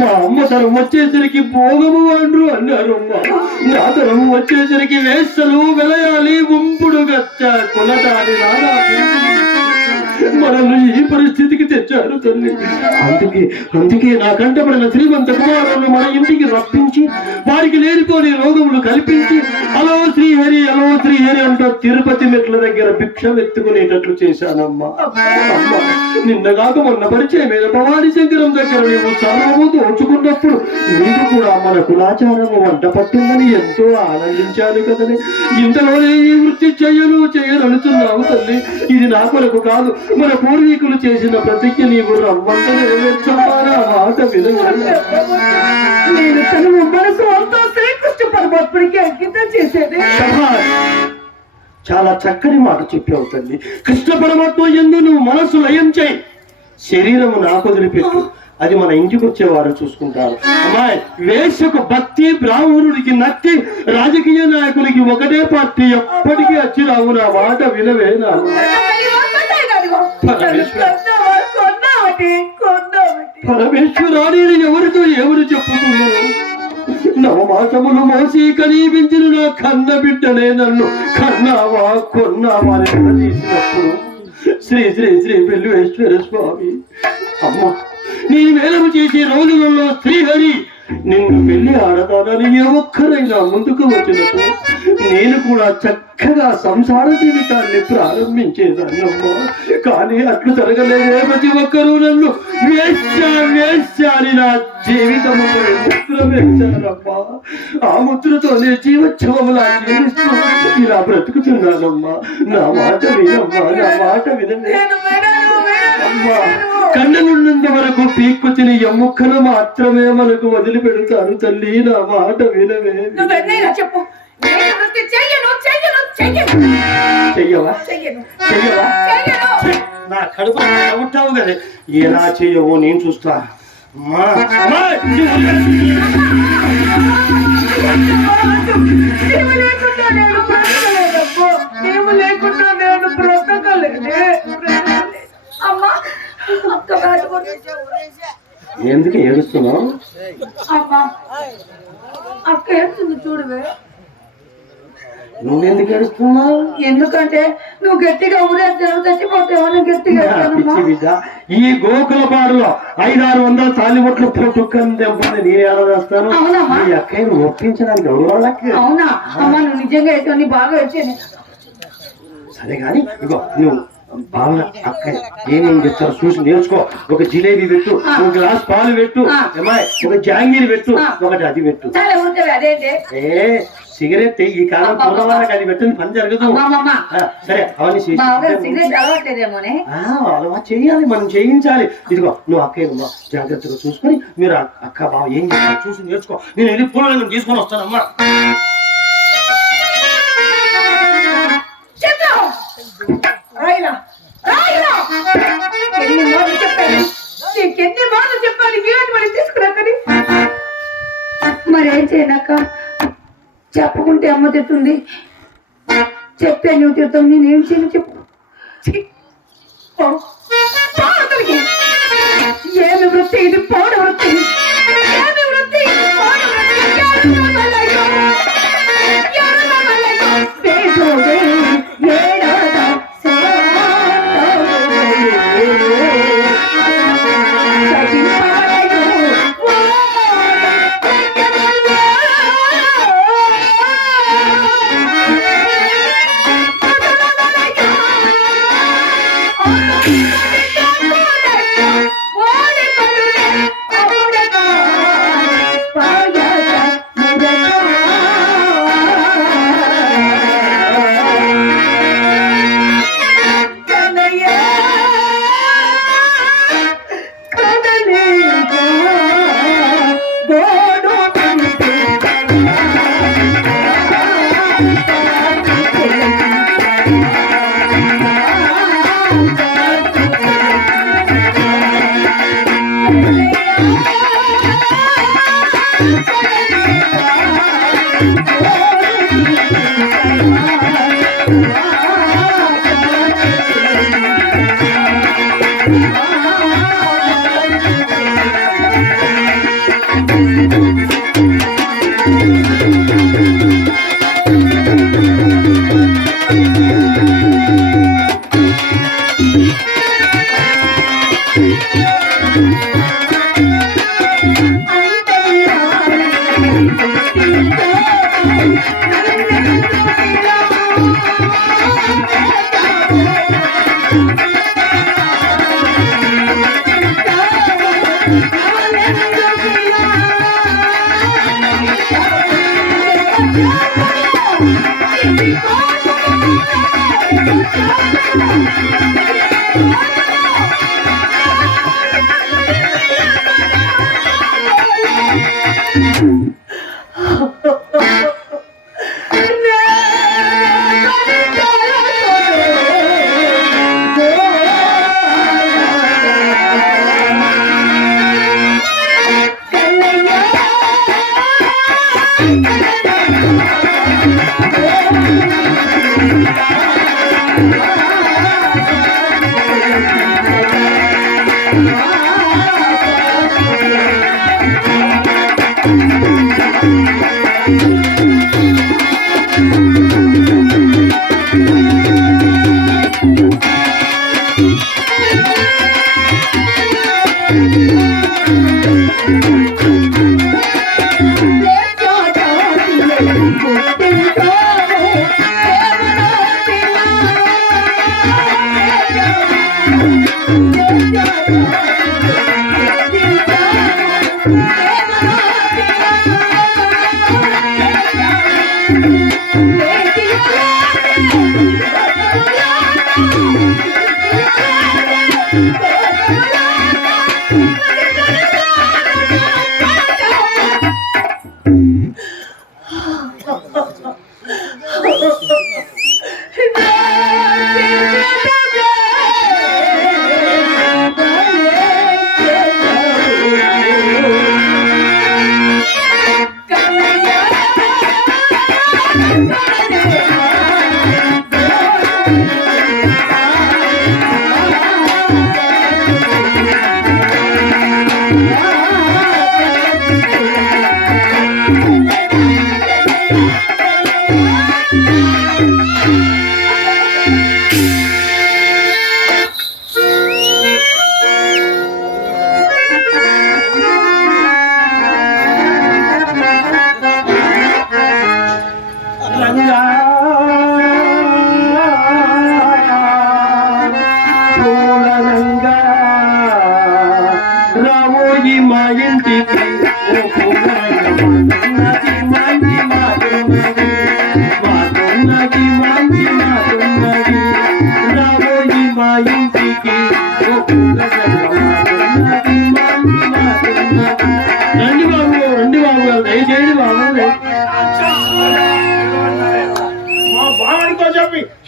మా అమ్మ తరం వచ్చేసరికి భోగము అండ్రు అన్నారు అమ్మా. నా తరం వచ్చేసరికి వేస్తలు వెలయాలి ఉంపుడు గచ్చ కులటాలి నానా మనల్ని ఈ పరిస్థితికి తెచ్చారు తల్లి. అందుకే నా కంటపడిన శ్రీమంత కుమారులను మన ఇంటికి రప్పించి వారికి లేనిపోని రోగములు కల్పించి అలో శ్రీహరి అంటూ తిరుపతి మెట్ల దగ్గర భిక్ష ఎత్తుకునేటట్లు చేశానమ్మా. అమ్మా, నిన్నగాక మొన్న పరిచయమైన భవానీ శంకరం దగ్గర నీవు సర్వము దోచుకున్నప్పుడు నీకు కూడా మన కులాచారము వంట పట్టిందని ఎంతో ఆనందించాను కదని. ఇంతలోనే ఈ వృత్తి చేయనలుచున్నావు తల్లి. ఇది నా కొరకు కాదు, మన పూర్వీకులు చేసిన ప్రతిజ్ఞ నీవు రమ్మంత నెరవేర్చమ్మా. నా మాట వినగలరా? నేను తన మనసు అంతా శ్రీకృష్ణ పరమాత్ముడికి అంకితం చేసేది. చాలా చక్కని మాట చెప్పావు తల్లి. కృష్ణ పరమాత్మ యందు నువ్వు మనసు లయం చేయి, శరీరము నాకు వదిలిపెట్టు, అది మన ఇంటికి వచ్చేవారు చూసుకుంటారు. అమ్మాయి, వేషకు భక్తి, బ్రాహ్మణుడికి నక్తి, రాజకీయ నాయకులకి ఒకటే పార్టీ, ఎప్పటికీ వచ్చి రావు. నా మాట వినవే. నా పరమేశ్వరాని ఎవరితో ఎవరు చెప్పుతున్నారు? నవమాసములు మోసి కనీపించిన నా కన్న బిడ్డనే నన్ను కన్నావా కొన్నావా అని తీసినప్పుడు శ్రీ శ్రీ శ్రీ వెల్లువేశ్వర స్వామి, అమ్మ, నేను వేలము చేసే రోజులలో శ్రీహరి నిన్ను పెళ్లి ఆడతానని ఏ ఒక్కరైనా ముందుకు వచ్చినప్పుడు నేను కూడా చక్కగా సంసార జీవితాన్ని ప్రారంభించేదాన్నమ్మా. కానీ అట్లు జరగలేదే. ప్రతి ఒక్కరూ నన్ను వేశ్యాని నా జీవితము ముద్ర వేశారమ్మా. ఆ ముద్రతోనే జీవోత్సవములా జీవిస్తూ ఇలా బ్రతుకుతున్నానమ్మా. నా మాట వినమ్మా, నా మాట వినలే అమ్మా. కన్ననున్నంత వరకు పీక్కు తిని ఎమ్ముక్కను మాత్రమే మనకు వదిలిపెడతారు తల్లి. నా మాట వినవే. చెప్పు. చెయ్యవా? నా కడుపు ఉంటావు కదా, ఎలా చెయ్యవో నేను చూస్తా. అమ్మా, నీవు లేకుండా నేను బ్రతకలేనే. అమ్మా, ఎందుకు ఏడుస్తున్నావు? అమ్మా, అక్క ఏడుస్తుంది చూడవే. నువ్వెందుకు ఏడుస్తున్నావు? ఎందుకంటే నువ్వు గట్టిగా ఊరేస్తావు, చచ్చిపోతావు. గట్టిగా ఈ గోకుల పాడులో 500-600 తాలిబొట్లు పుట్టుకుంది నేను ఎలా వేస్తాను? ఈ అక్కయ్యను ఒప్పించడానికి అవునా? అమ్మా, నువ్వు నిజంగా వేసావు, బాగా వచ్చాను. సరే గాని ఇగో నువ్వు బాగా అక్క ఏమేమి చెప్తారో చూసి నేర్చుకో. ఒక జిలేబీ పెట్టు, ఒక గ్లాస్ పాలు పెట్టు, ఒక జాంగీర్ పెట్టు, ఒకటి అది పెట్టు. ఏ సిగరెట్ ఈ కాలం పూర్వవాళ్ళకి అది పెట్టింది పని జరగదు. సరే అవన్నీ అలవాటు చేయాలి, మనం చేయించాలి. ఇదిగో నువ్వు అక్కయ్య జాగ్రత్తగా చూసుకొని మీరు అక్క బావ ఏం చేస్తారు చూసి నేర్చుకో. నేను వెళ్ళి పూలను తీసుకొని వస్తానమ్మా. ఎన్ని మాటలు చెప్పాలి, ఏమిటి మరి తీసుకురాకని. మరేం చేయనాక చెప్పుకుంటే అమ్మ తిట్టుంది, చెప్తే నువ్వు తిడతావు. నేనేం చేయను చెప్పు. ఏమి వృత్తి ఇది? పోడ వృత్తి. ఏమి వృత్తి? పోడ వృత్తి.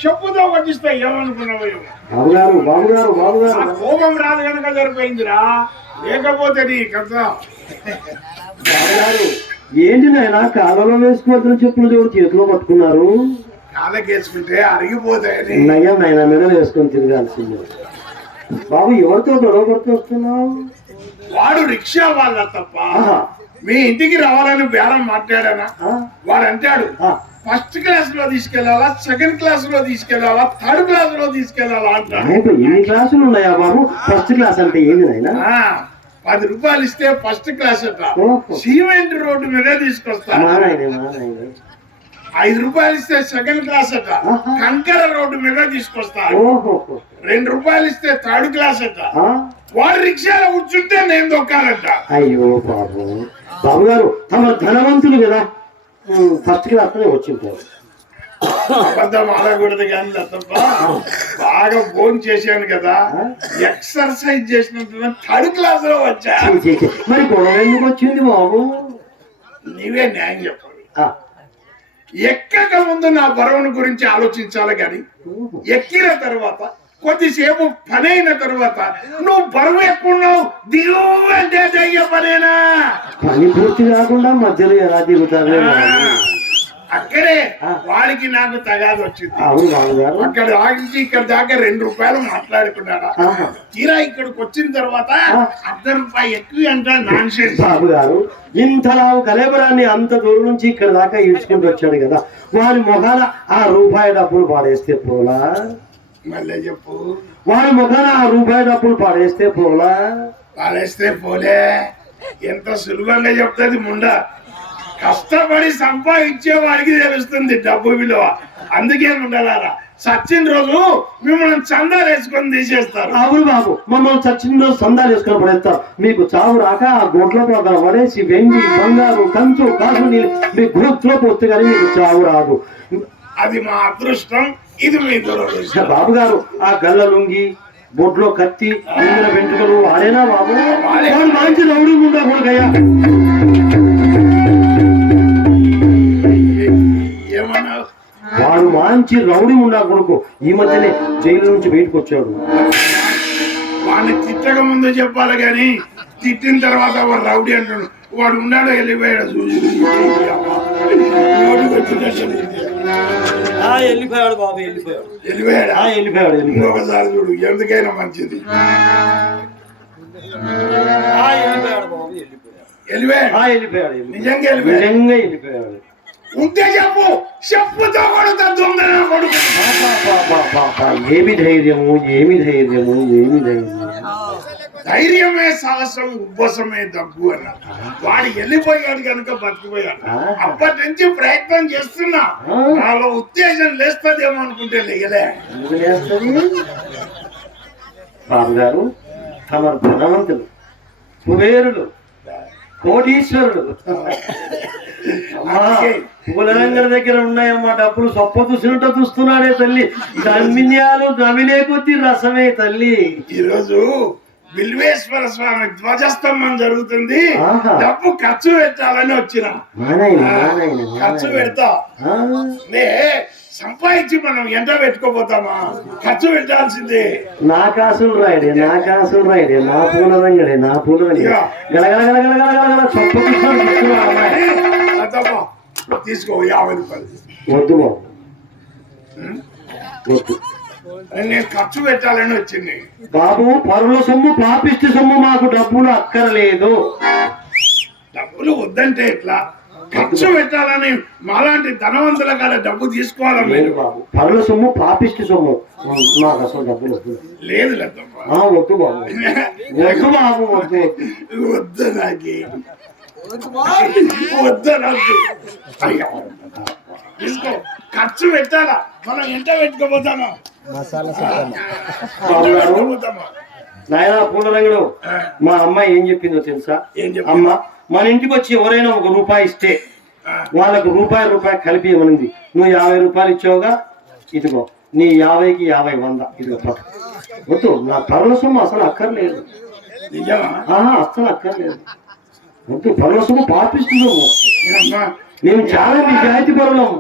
చెప్పుతో పట్టిస్తా ఏమనుకున్నావు? కోపం రాదు కనుక సరిపోయిందిరా, లేకపోతే నీ కథ. ఏంటి నాయన కాలంలో వేసుకోవద్దని చెప్పులు దేవుడు చేతిలో పట్టుకున్నారు. కాళ్ళకేసుకుంటే అరిగిపోతాయని నయ్యం నాయన మీద వేసుకొని తిరగాల్సిందే. బాబు ఎవరితో గొడవ పడుతూ వస్తున్నావు? వాడు రిక్షా వాళ్ళ తప్ప మీ ఇంటికి రావాలని బేరం మాట్లాడానా? వాడు అంటాడు ఫస్ట్ క్లాస్ లో తీసుకెళ్లాలా, సెకండ్ క్లాస్ లో తీసుకెళ్లాలా, థర్డ్ క్లాస్ లో తీసుకెళ్లాలా అంటాడు. ఎన్ని క్లాసులు ఉన్నాయా బాబు? ఫస్ట్ క్లాస్ అంటే ఏంది నాయనా? 10 రూపాయలు ఇస్తే ఫస్ట్ క్లాస్ అట. సిమెంట్ రోడ్డు మీదే తీసుకొస్తా. 5 రూపాయలు ఇస్తే సెకండ్ క్లాస్ అట. కంకర రోడ్డు మీద తీసుకొస్తా. 2 రూపాయలు ఇస్తే థర్డ్ క్లాస్ అట. వాడు రిక్షాలో కూర్చుంటే నేను దొక్కాలంట. అయ్యో బాబు, బాబు గారు తమ ధనవంతులు కదా, ఫస్ట్ క్లాస్ లోనే వచ్చింటారు. అబద్ధం ఆడకూడదు కానీ తప్ప బాగా ఫోన్ చేశాను కదా, ఎక్సర్సైజ్ చేసినట్టు థర్డ్ క్లాస్ లో వచ్చా. మరి గొడవ ఎందుకు వచ్చింది బాబు? నీవే న్యాయం చెప్పాలి. ఎక్కక ముందు నా బరువును గురించి ఆలోచించాలి గాని ఎక్కిన తర్వాత కొద్దిసేపు పని అయిన తర్వాత నువ్వు బరువు ఎక్కున్నావు దిగు అంటే చెయ్య పనేనా? పని పూర్తి కాకుండా మధ్యలో ఎలా దిగుతారు? అక్కడే వాడికి నాకు తగాదు వచ్చింది. అక్కడ ఆగించి ఇక్కడ దాకా 2 రూపాయలు మాట్లాడుకున్నాడా. తీరా ఇక్కడికి వచ్చిన తర్వాత 1/2 రూపాయి ఎక్కువ అంటే నాన్ సెన్స్. బాబు గారు ఇంతలా కలేబరాన్ని అంత దూరం నుంచి ఇక్కడ దాకా ఈడ్చుకుంటూ వచ్చాడు కదా, వారి మొఖాన ఆ రూపాయి డబ్బులు పాడేస్తే పోలా? మళ్ళీ చెప్పు. వారి మొఖాన ఆ రూపాయి డబ్బులు పాడేస్తే పోలా? పాడేస్తే పోలే. ఎంత సులభంగా చెప్తుంది ముండా. కష్టపడి సంపాదించే వాడికి తెలుస్తుంది డబ్బు విలువ. అందుకే ఉండలారా సచిన్ రోజు మిమ్మల్ని చందాలు వేసుకొని తీసేస్తారు. అవును బాబు, మమ్మల్ని చచ్చిన రోజు సందాలు వేసుకొని పడేస్తారు. మీకు చావు రాక ఆ గొడ్లో పోతారు పడేసి వెండి బంగారు కంచు కాసు మీ గొడ్లో పోతే కానీ మీకు చావు రాదు. అది మా అదృష్టం, ఇది మీ దురదృష్టం. బాబు గారు ఆ గల్ల లుంగి బొడ్లో కత్తి ఇంద్ర వెంట్రుకలు వాడేనా బాబు? వాడు మంచి రౌడీ ఉంటా కొడుకయ్యా. ఏమన్నా వాడు మంచి రౌడీ ఉండా కొడుకు. ఈ మధ్యనే జైలు నుంచి బయటకు వచ్చాడు. వాడిని తిట్టక ముందు చెప్పాలి కానీ తిట్టిన తర్వాత వాడు రౌడీ అంటాడు. వాడు ఉన్నాడో వెళ్ళిపోయాడు చూసి వెళ్ళిపోయాడు బాబు, వెళ్ళిపోయాడు. ఇంకొకసారి చూడు, ఎందుకైనా మంచిది. వెళ్ళిపోయాడు, నిజంగా వెళ్ళిపోయాడు. ఉంటే చెప్పు, చెప్పుతో కొడుతా దొంగన కొడుకు. ఏమి ధైర్యము, ఏమి ధైర్యము, ఏమి ధైర్యము. ధైర్యమే సాహసం, ఉబ్బసమే దగ్గు అన్న. వాడు వెళ్ళిపోయాడు కనుక బతికిపోయాడు. అప్పటి నుంచి ప్రయత్నం చేస్తున్నా. నాలో ఉత్తేజం లేస్తదేమో అనుకుంటే లేగలే. బాబు గారు తమ ధనవంతులు, కుబేరులు, కోటీశ్వరుడు. పూలరంగల దగ్గర ఉన్నాయమ్మా డబ్బులు. సొప్ప చూసినట్టు చూస్తున్నాడే తల్లి. ధన్యాలు నమిలే కొద్ది రసమే తల్లి. ఈరోజు బిల్వేశ్వర స్వామి ధ్వజస్తంభం జరుగుతుంది. డబ్బు ఖర్చు పెట్టాలని వచ్చిన. ఖర్చు పెడతా సంపాదించి మనం ఎంట పెట్టుకోపోతామా? ఖర్చు పెట్టాల్సిందే. నా కాసులు రాయడే, నా కాసులు రాయడే, నా పూల రంగడే, నా పూల రంగడే. తీసుకో 50 రూపాయలు. వద్దు బాబు, వద్దు. నేను ఖర్చు పెట్టాలని వచ్చింది బాబు. పరుల సొమ్ము పాపిష్టి సొమ్ము, మాకు డబ్బులు అక్కర్లేదు. డబ్బులు వద్దంటే ఎట్లా? ఖర్చు పెట్టాలని మాలాంటి ధనవంతుల కాడ డబ్బు తీసుకోవాలని లేదు బాబు. పరుల సొమ్ము పాపిష్టి సొమ్ము, మాకు అసలు డబ్బులు వద్దు. లేదు వద్దు బాబు, వద్దు బాబు, వద్దు. వద్దు నాకి, వద్దు నాకు. తీసుకో, ఖర్చు పెట్టాలా? మనం ఎంత పెట్టుకోపోతామా? నాయన పూలరంగుడు, మా అమ్మాయి ఏం చెప్పిందో తెలుసా? అమ్మ, మన ఇంటికి వచ్చి ఎవరైనా ₹1 ఇస్తే వాళ్ళకు రూపాయి కలిపి ఇవ్వనుంది. నువ్వు 50 రూపాయలు ఇచ్చావుగా, ఇదిగో నీ 50కి 50 100 ఇదిగో పట్టు. వద్దు, నా పరుల సొమ్ము అసలు అక్కర్లేదు. అసలు అక్కర్లేదు. వద్దు, పరుల సొమ్ము పాపిస్తున్నాము. మేము చాలా నిజాయితీ పరులం.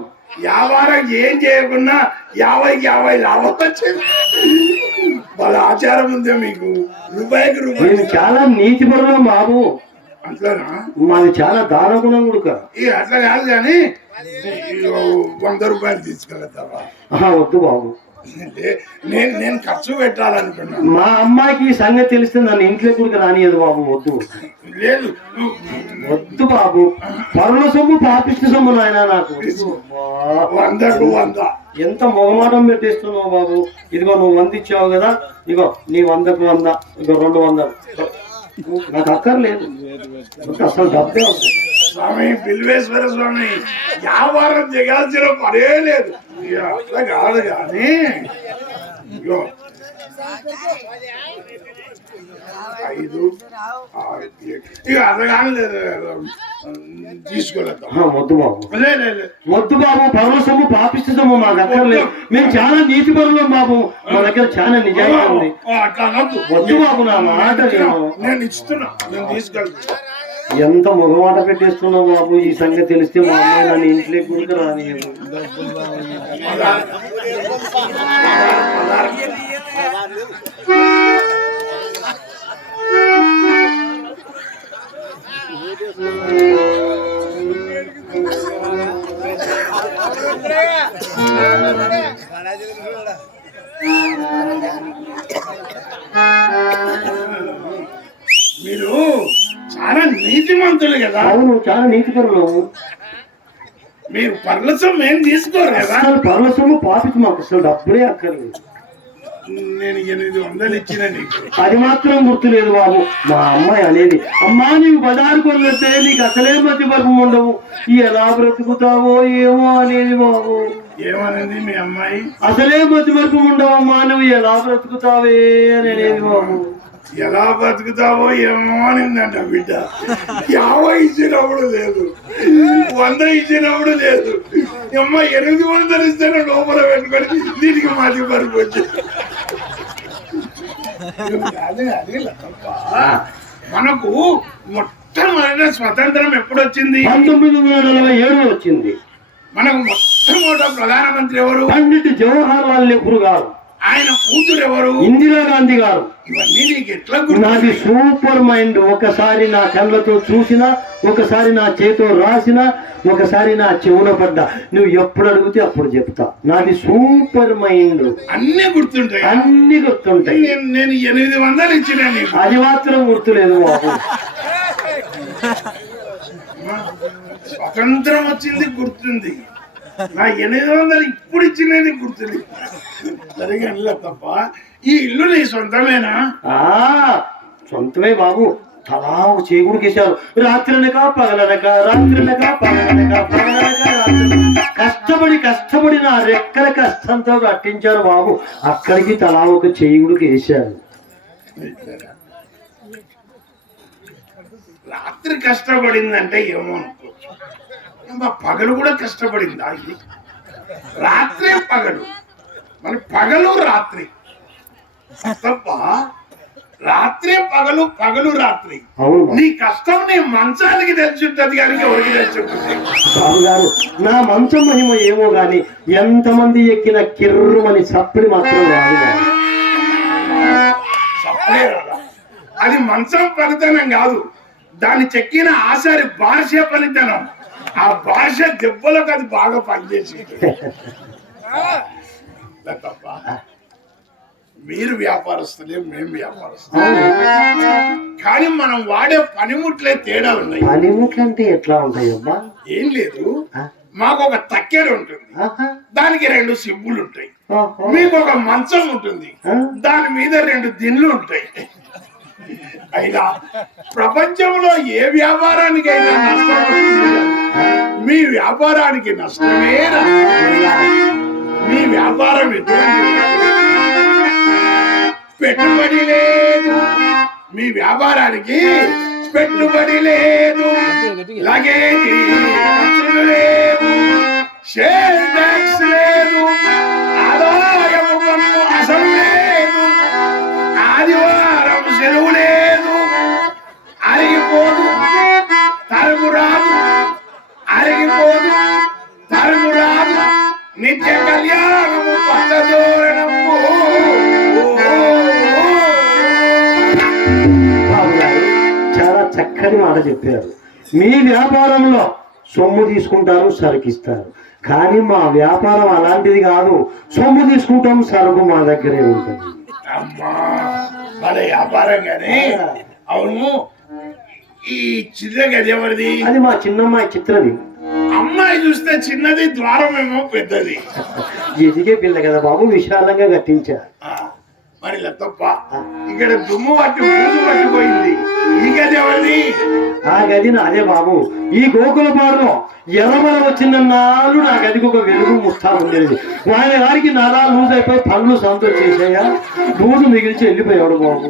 వ్యాపారం ఏం చేయకున్నా 50కి 50 లాభం వచ్చేది. వాళ్ళ ఆచారం ఉందే మీకు. రూపాయికి రూపాయి. మేము చాలా నీతి పరులం బాబు. అట్లానా? మాది చాలా దానగుణం కూడా. అట్లా కాదు కానీ 100 రూపాయలు తీసుకెళ్తావా? వద్దు బాబు, నేను ఖర్చు పెట్టాలనుకున్నా. మా అమ్మాయికి ఈ సంగతి తెలిస్తే నన్ను ఇంట్లో కూడా రానియదు బాబు. వద్దు, లేదు, వద్దు బాబు. పరుల సొమ్ము పాపిష్టి సొమ్ము నాయన. నాకు 100కు 100. ఎంత మొగమాటం పెట్టేస్తున్నావు బాబు. ఇదిగో నువ్వు 100 ఇచ్చావు కదా, ఇగో నీ 100కు 100, ఇగో 200. నాకు అక్కర్లేదు, అసలు డబ్బే వస్తుంది. స్వామి బిల్వేశ్వర స్వామి, వ్యాపారం దిగాల్సిన పనే లేదు. అట్లా కాదు కానీ ఇగో 5 6 7 ఇక అర్థగానే లేదు. తీసుకోలేద్దాం. వద్దు బాబు, లేదు, వద్దు బాబు. పరుల సొమ్ము పాపిష్టి సొమ్ము మాకు అక్కర్లేదు. మేము చాలా నీతి పరులం బాబు. మా దగ్గర చాలా నిజాయితీ ఉంది. అట్లా వద్దు బాబు, నా మాట నేను ఇస్తున్నా, నేను తీసుకెళ్తా. ఎంత మగమాట పెట్టేస్తున్నావు బాబు. ఈ సంగతి తెలిస్తే మా అమ్మాయి నన్ను ఇంట్లో కూడా రానియదు. మీరు చాలా నీతిమంతులు కదా. అవును, చాలా నీతి పరులు. మీరు పర్ల సొమ్ము ఏం తీసుకోరు కదా. పర్ల సొమ్ము పాపిస్తు, మాకు అసలు డబ్బులే అక్కర్లేదు. నేను 800 ఇచ్చిన నీకు. అది మాత్రం గుర్తులేదు బాబు. మా అమ్మాయి అనేది, అమ్మా నీవు బజారు కొనొస్తే నీకు అసలే మతి బరుపు ఉండవు, ఎలా బ్రతుకుతావో ఏమో అనేది బాబు. ఏమనేది మీ అమ్మాయి? అసలే మతి బరుపు ఉండవమ్మా, నువ్వు ఎలా బ్రతుకుతావే అని అనేది బాబు. ఎలా బతుకుతావో ఏమో అనిందంట బిడ్డ. 50 ఇచ్చినప్పుడు లేదు, 100 ఇచ్చినప్పుడు లేదు. అమ్మ 800 ఇస్తేనే లోపల పెట్టుకొని దీనికి మతి బరుపు వచ్చి. మనకు మొట్టమొదటి స్వతంత్రం ఎప్పుడు వచ్చింది? 1947 వచ్చింది. మనకు మొట్టమొదటి ప్రధానమంత్రి ఎవరు? పండిట్ జవహర్ లాల్ నెహ్రూ గారు. ఆయన కూతురు ఎవరు? ఇందిరాగాంధీ గారు. ఇవన్నీ నీకు ఎట్లా నాది సూపర్ మైండ్. ఒకసారి నా కళ్ళతో చూసినా, ఒకసారి నా చేతితో రాసినా, ఒకసారి నా చెవున పడ్డా, నువ్వు ఎప్పుడు అడిగితే అప్పుడు చెప్తా. నాది సూపర్ మైండ్. అన్ని గుర్తుంటాయి, అన్ని గుర్తుంటాయి. నేను 800 ఇచ్చిన నీకు. అది మాత్రం గుర్తులేదు బాబు. స్వతంత్రం వచ్చింది గుర్తుంది, నా 800 ఇప్పుడు ఇచ్చినది గుర్తుంది. సరిగా ఇల్లు తప్ప ఈ ఇల్లు నీ సొంతమేనా? సొంతమే బాబు. తలా ఒక చేగుడికేశారు. రాత్రనక పగలనక, రాత్రనక పగలనక, పగలనక రాత్రనక, కష్టపడి నా రెక్కల కష్టంతో కట్టించారు బాబు. అక్కడికి తలా ఒక చేగుడికి వేశారు. రాత్రి కష్టపడిందంటే ఏమో అనుకోవచ్చు, పగలు కూడా కష్టపడిందా? ఇది రాత్రి పగలు, మరి పగలు రాత్రి తప్ప రాత్రి పగలు, పగలు రాత్రి. నీ కష్టం నీ మంచానికి తెలుసుంటది కానీ ఎవరికి తెలుసుంటుంది? బాబు గారు, నా మంచం మహిమ ఏమో గాని ఎంతమంది ఎక్కిన కిర్రుమని సప్పుడు మాత్రం రాదు. సప్పుడే రాదా? అది మంచం పనితనం కాదు, దాన్ని చెక్కిన ఆశారి భాష పనితనం. ఆ భాష దెబ్బలకు అది బాగా పనిచేసింది తప్ప మీరు వ్యాపారస్తులే, మేము వ్యాపారస్తులే, కానీ మనం వాడే పనిముట్లే తేడా ఉన్నాయి. పనిముట్లు అంటే ఎట్లా ఉంటాయి అబ్బా? ఏం లేదు, మాకు ఒక తక్కెడు ఉంటుంది, దానికి 2 సిబ్బులు ఉంటాయి. మీకు ఒక మంచం ఉంటుంది, దాని మీద 2 దిండ్లు ఉంటాయి. అయినా ప్రపంచంలో ఏ వ్యాపారానికైనా నష్టం వస్తుంది, మీ వ్యాపారానికి నష్టమే రాదు. మీ వ్యాపారం ఎటువంటి పెట్టుబడి లేదు, మీ వ్యాపారానికి పెట్టుబడి లేదు, లగేజీ ఖర్చులు లేదు, షేర్ ట్యాక్స్ లేదు, ఆదాయము పన్ను అసలు లేదు, ఆదివారం సెలవు లేదు, అరిగిపోదు తరుగు రాదు, అరిగిపోదు తరుగు రాదు, నిత్య కళ్యాణము పచ్చదోరణము. చాలా చక్కని మాట చెప్పారు. మీ వ్యాపారంలో సొమ్ము తీసుకుంటారు, సరుకిస్తారు, కానీ మా వ్యాపారం అలాంటిది కాదు. సొమ్ము తీసుకుంటాం, సరుకు మా దగ్గరే ఉంటుంది. అమ్మా మన వ్యాపారం గానీ. అవును, ఈ చిన్న గది ఎవరిది? అది మా చిన్నమ్మాయి చిత్రది. అమ్మాయి చూస్తే చిన్నది, ద్వారం ఏమో పెద్దది. ఎదిగే పిల్ల కదా బాబు, విశాలంగా కట్టించా. మరి తప్ప ఇక్కడ దుమ్ము పట్టి పూజ పట్టిపోయింది. ఈ గది ఎవరిది? ఆ గది నాదే బాబు. ఈ గోకులపాడులో ఎర్రమల వచ్చినాళ్ళు నా గదికి ఒక వెలుగు ముస్తా ఉండేది. ఆయన గారికి నలా లూజ్ అయిపోయి పనులు సంతోషం చేసాయా, లూజు మిగిల్చి వెళ్ళిపోయాడు బాబు.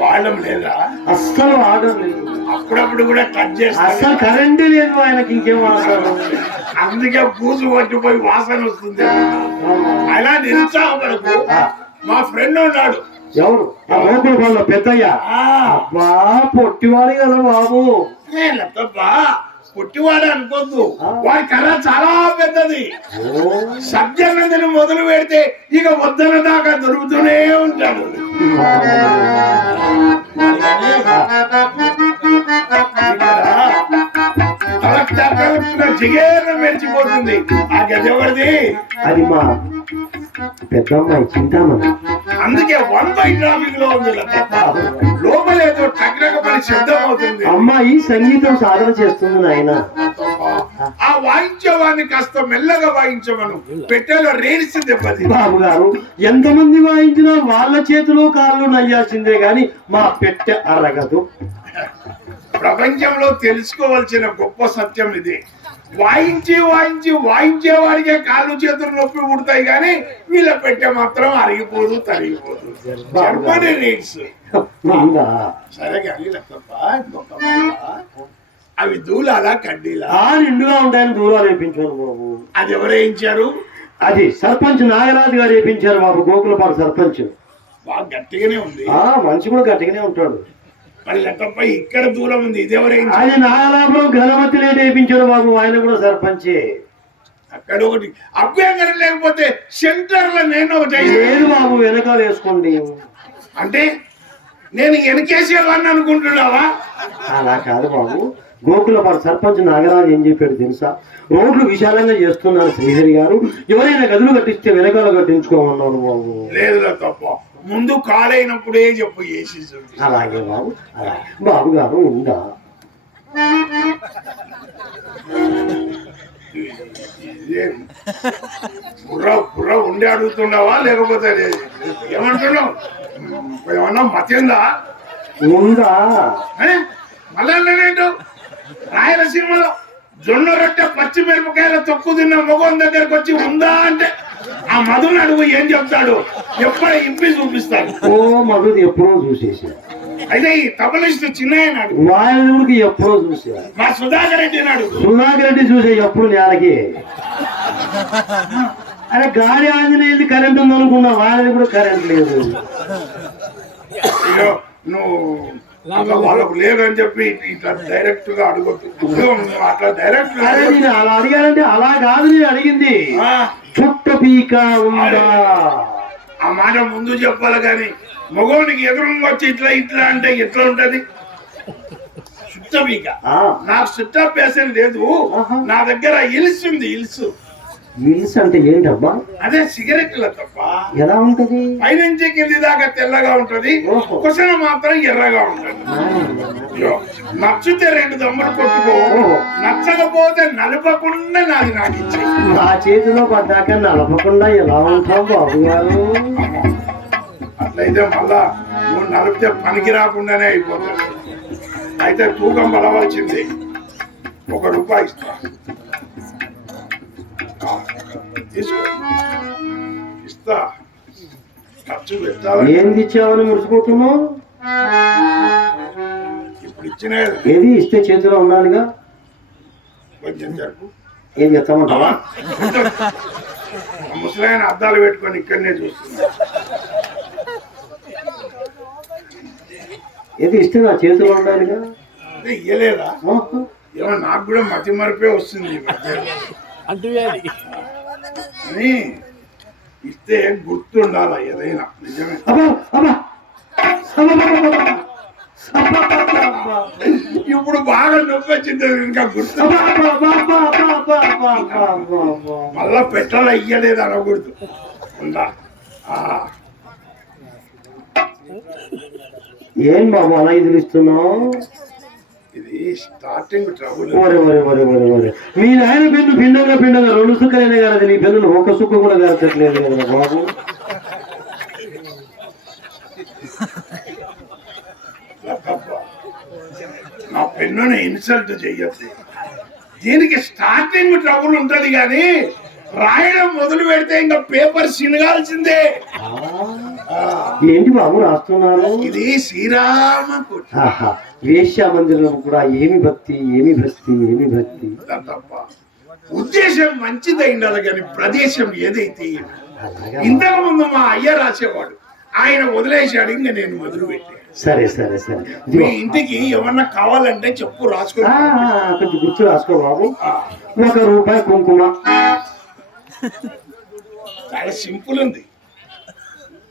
వాడడం లేదా? అస్సలు వాడడం లేదు. అప్పుడప్పుడు కూడా టచ్ చేస్తా. అస్సలు కరెంటే లేదు ఆయనకి, ఇంకేం వాడతారు. అందుకే పూజ పట్టిపోయి వాసన వస్తుంది. అలా నిరుత్సాహపడకు. మా ఫ్రెండ్ ఉన్నాడు. ఎవరు? ఆ గోకులపాడులో పెద్దయ్యా. అబ్బా పొట్టివాడు కదా బాబు. పొట్టివాడు అనుకోద్దు, వాడి కళ చాలా పెద్దది. సత్యానందని మొదలు పెడితే ఇక వద్దన దాకా దొరుకుతూనే ఉంటాడు. జిగేరం మెరిచిపోతుంది. ఆ గది ఎవరిది? అది మా పెద్దమ్మాయి చింతామణి. అందుకే 1 బై ట్రాఫిక్ లో ఉంది. లోపలేదో టక్రక పని శబ్దం అవుతుంది. అమ్మాయి సంగీతం సాధన చేస్తుంది నాయన. ఆ వాయించేవాడిని కాస్త మెల్లగా వాయించమను, పెట్టెలో రేడిసి దెబ్బతి. బాబు గారు ఎంతమంది వాయించినా వాళ్ళ చేతులు కాళ్ళు నయ్యాల్సిందే గాని మా పెట్టె అరగదు. ప్రపంచంలో తెలుసుకోవాల్సిన గొప్ప సత్యం ఇది. వాయించి వాయించి వాయించేవాడికే కాళ్ళు చేతులు నొప్పి పుడతాయి కానీ వీళ్ళ పెట్టె మాత్రం అరిగిపోదు, తరిగిపోదు. జర్మనీ రీడ్స్ సరే కానీ లెక్కప్ప, ఇంకొక మాట. అవి దూలాలా కడ్డీలా? నిండుగా ఉంటాయని దూరాలు వేయించారు బాబు. అది ఎవరు వేయించారు? అది సర్పంచ్ నాగరాజు గారు వేయించారు బాబు, గోకులపాడు సర్పంచ్. బాగా గట్టిగానే ఉంది. మనిషి కూడా గట్టిగానే ఉంటాడు. మరి లెక్కప్ప ఇక్కడ దూరం ఉంది, ఇది ఎవరు వేయించారు? అది నాగలాపురం గణపతి లేని వేయించారు బాబు, ఆయన కూడా సర్పంచే. అక్కడ ఒకటి అభ్యంతరం లేకపోతే సెంటర్ లో నేను ఒకటి లేదు బాబు, వెనకాల వేసుకోండి. అంటే నేను వెనకేసేవాడిని అనుకుంటున్నావా? అలా కాదు బాబు, గోకులపాడు సర్పంచ్ నాగరాజు ఏం చెప్పాడు తెలుసా? రోడ్లు విశాలంగా చేస్తున్నారు శ్రీహరి గారు, ఎవరైనా గదులు కట్టిస్తే వెనకాల కట్టించుకోమన్నాడు బాబు. లేదు తప్ప, ముందు కాలైనప్పుడే చెప్పు చేసి. అలాగే బాబు, అలాగే. బాబు గారు ఉందా? బుర్ర ఉండి అడుగుతున్నావా లేకపోతే ఏమంటున్నావు? ఏమన్నా మతేందా ఉందా? మళ్ళా ఏంటో రాయలసీమలో జొన్న రొట్టె పచ్చిమిరపకాయల తొక్కు తిన్న మొగం దగ్గరకు వచ్చి ఉందా అంటే ఆ మధుని అడుగు ఏం చెప్తాడు? ఎప్పుడో ఇప్పి చూపిస్తాడు. మధుది ఎప్పుడో చూసేసి. అయితే ఈ తబలిస్ట్ చిన్న వాయుడికి ఎప్పుడో చూసా. మా సుధాకర్ రెడ్డి నాడు. సుధాకర్ రెడ్డి చూసే ఎప్పుడు నేలకి. అరే గాడి ఆంజనేయుది కరెంట్ ఉంది అనుకున్నా, వాయుడి కూడా కరెంట్ లేదు. అయ్యో నువ్వు వాళ్ళకు లేదని చెప్పి ఇట్లా డైరెక్ట్ గా అడగొద్దు. అట్లా డైరెక్ట్ నేను అలా అడిగానంటే అలా కాదు నేను అడిగింది. చుట్ట పీక ఉందా? ఆ మాట ముందు చెప్పాలి కానీ మగవానికి ఎదురుగా వచ్చి ఇట్లా ఇట్లా అంటే ఎట్లా ఉంటది? చుట్ట పీక. నాకు చుట్ట పేసన్ లేదు, నా దగ్గర ఇల్స్ ఉంది. ఇల్స్ అంటే ఏంటబ్బా? అదే సిగరెట్ల తప్ప. ఎలా ఉంటది? పైనుంచి కింది దాకా తెల్లగా ఉంటది, కుసన మాత్రం ఎర్రగా ఉంటది. నచ్చితే 2 దమ్ములు కొట్టుకో, నచ్చకపోతే నలపకుండా నాది నాకు ఇచ్చే. నా చేతిలో పడ్డాక నలపకుండా ఎలా ఉంటావు బాబు గారు? అట్లయితే మళ్ళా నువ్వు నలిపితే పనికి రాకుండానే అయిపోతావు. అయితే తూకం బలవలసింది. 1 రూపాయి ఇస్తా, తీసుకో. ఇస్తా, ఖర్చు పెట్టాలి. ఏంది ఇచ్చావని మురిసిపోతున్నావు? ఇప్పుడు ఇచ్చిన ఏది ఇస్తే చేతిలో ఉండాలిగా. కొంచెం జరుపు. ఏం చెప్తామంటావా? ముసలాయన అద్దాలు పెట్టుకొని ఇక్కడనే చూస్తున్నా. ఏది ఇస్తే నా చేతిలో ఉండాలిగా. అదే ఇయ్యలేదా? ఏమో నాకు కూడా మతి మరిపే వస్తుంది. అని ఇస్తే గుర్తుండాల ఏదైనా. నిజమే. ఇప్పుడు బాగా నొప్పి వచ్చింది, ఇంకా గుర్తు. మళ్ళా పెట్టాల ఇయ్యలేదు అనకూడదు. ఉందా? ఏం బాబు అలా ఎదురిస్తున్నావు? ఇది స్టార్టింగ్ ట్రబుల్. మీ నాయన పెన్ను పిండంగా 2 సుక్కలైనా కాదు, నీ పెన్నులు 1 సుక్క కూడా కాల్చట్లేదు కదా బాబు. నా పెన్నుని ఇన్సల్ట్ చెయ్యొద్దు. దీనికి స్టార్టింగ్ ట్రబుల్ ఉంటది కానీ రాయడం మొదలు పెడితే ఇంకా పేపర్ సినగాల్సిందే. ఏంటి బాబు రాస్తున్నారు? ఇది శ్రీరామ వేశ్యా మందిరం కూడా ఏమి భక్తి, ఏమి భక్తి, ఏమి భక్తి. తప్ప ఉద్దేశం మంచిది ఉండాలి కానీ ప్రదేశం ఏదైతే. ఇంతకు ముందు మా అయ్య రాసేవాడు, ఆయన వదిలేశాడు, ఇంకా నేను మొదలు పెట్టాను. సరే సరే సరే. మీ ఇంటికి ఏమన్నా కావాలంటే చెప్పు, రాసుకో. కొంచెం గుర్తు రాసుకో బాబు. 1 రూపాయి కుంకుమ. చాలా సింపుల్ ఉంది,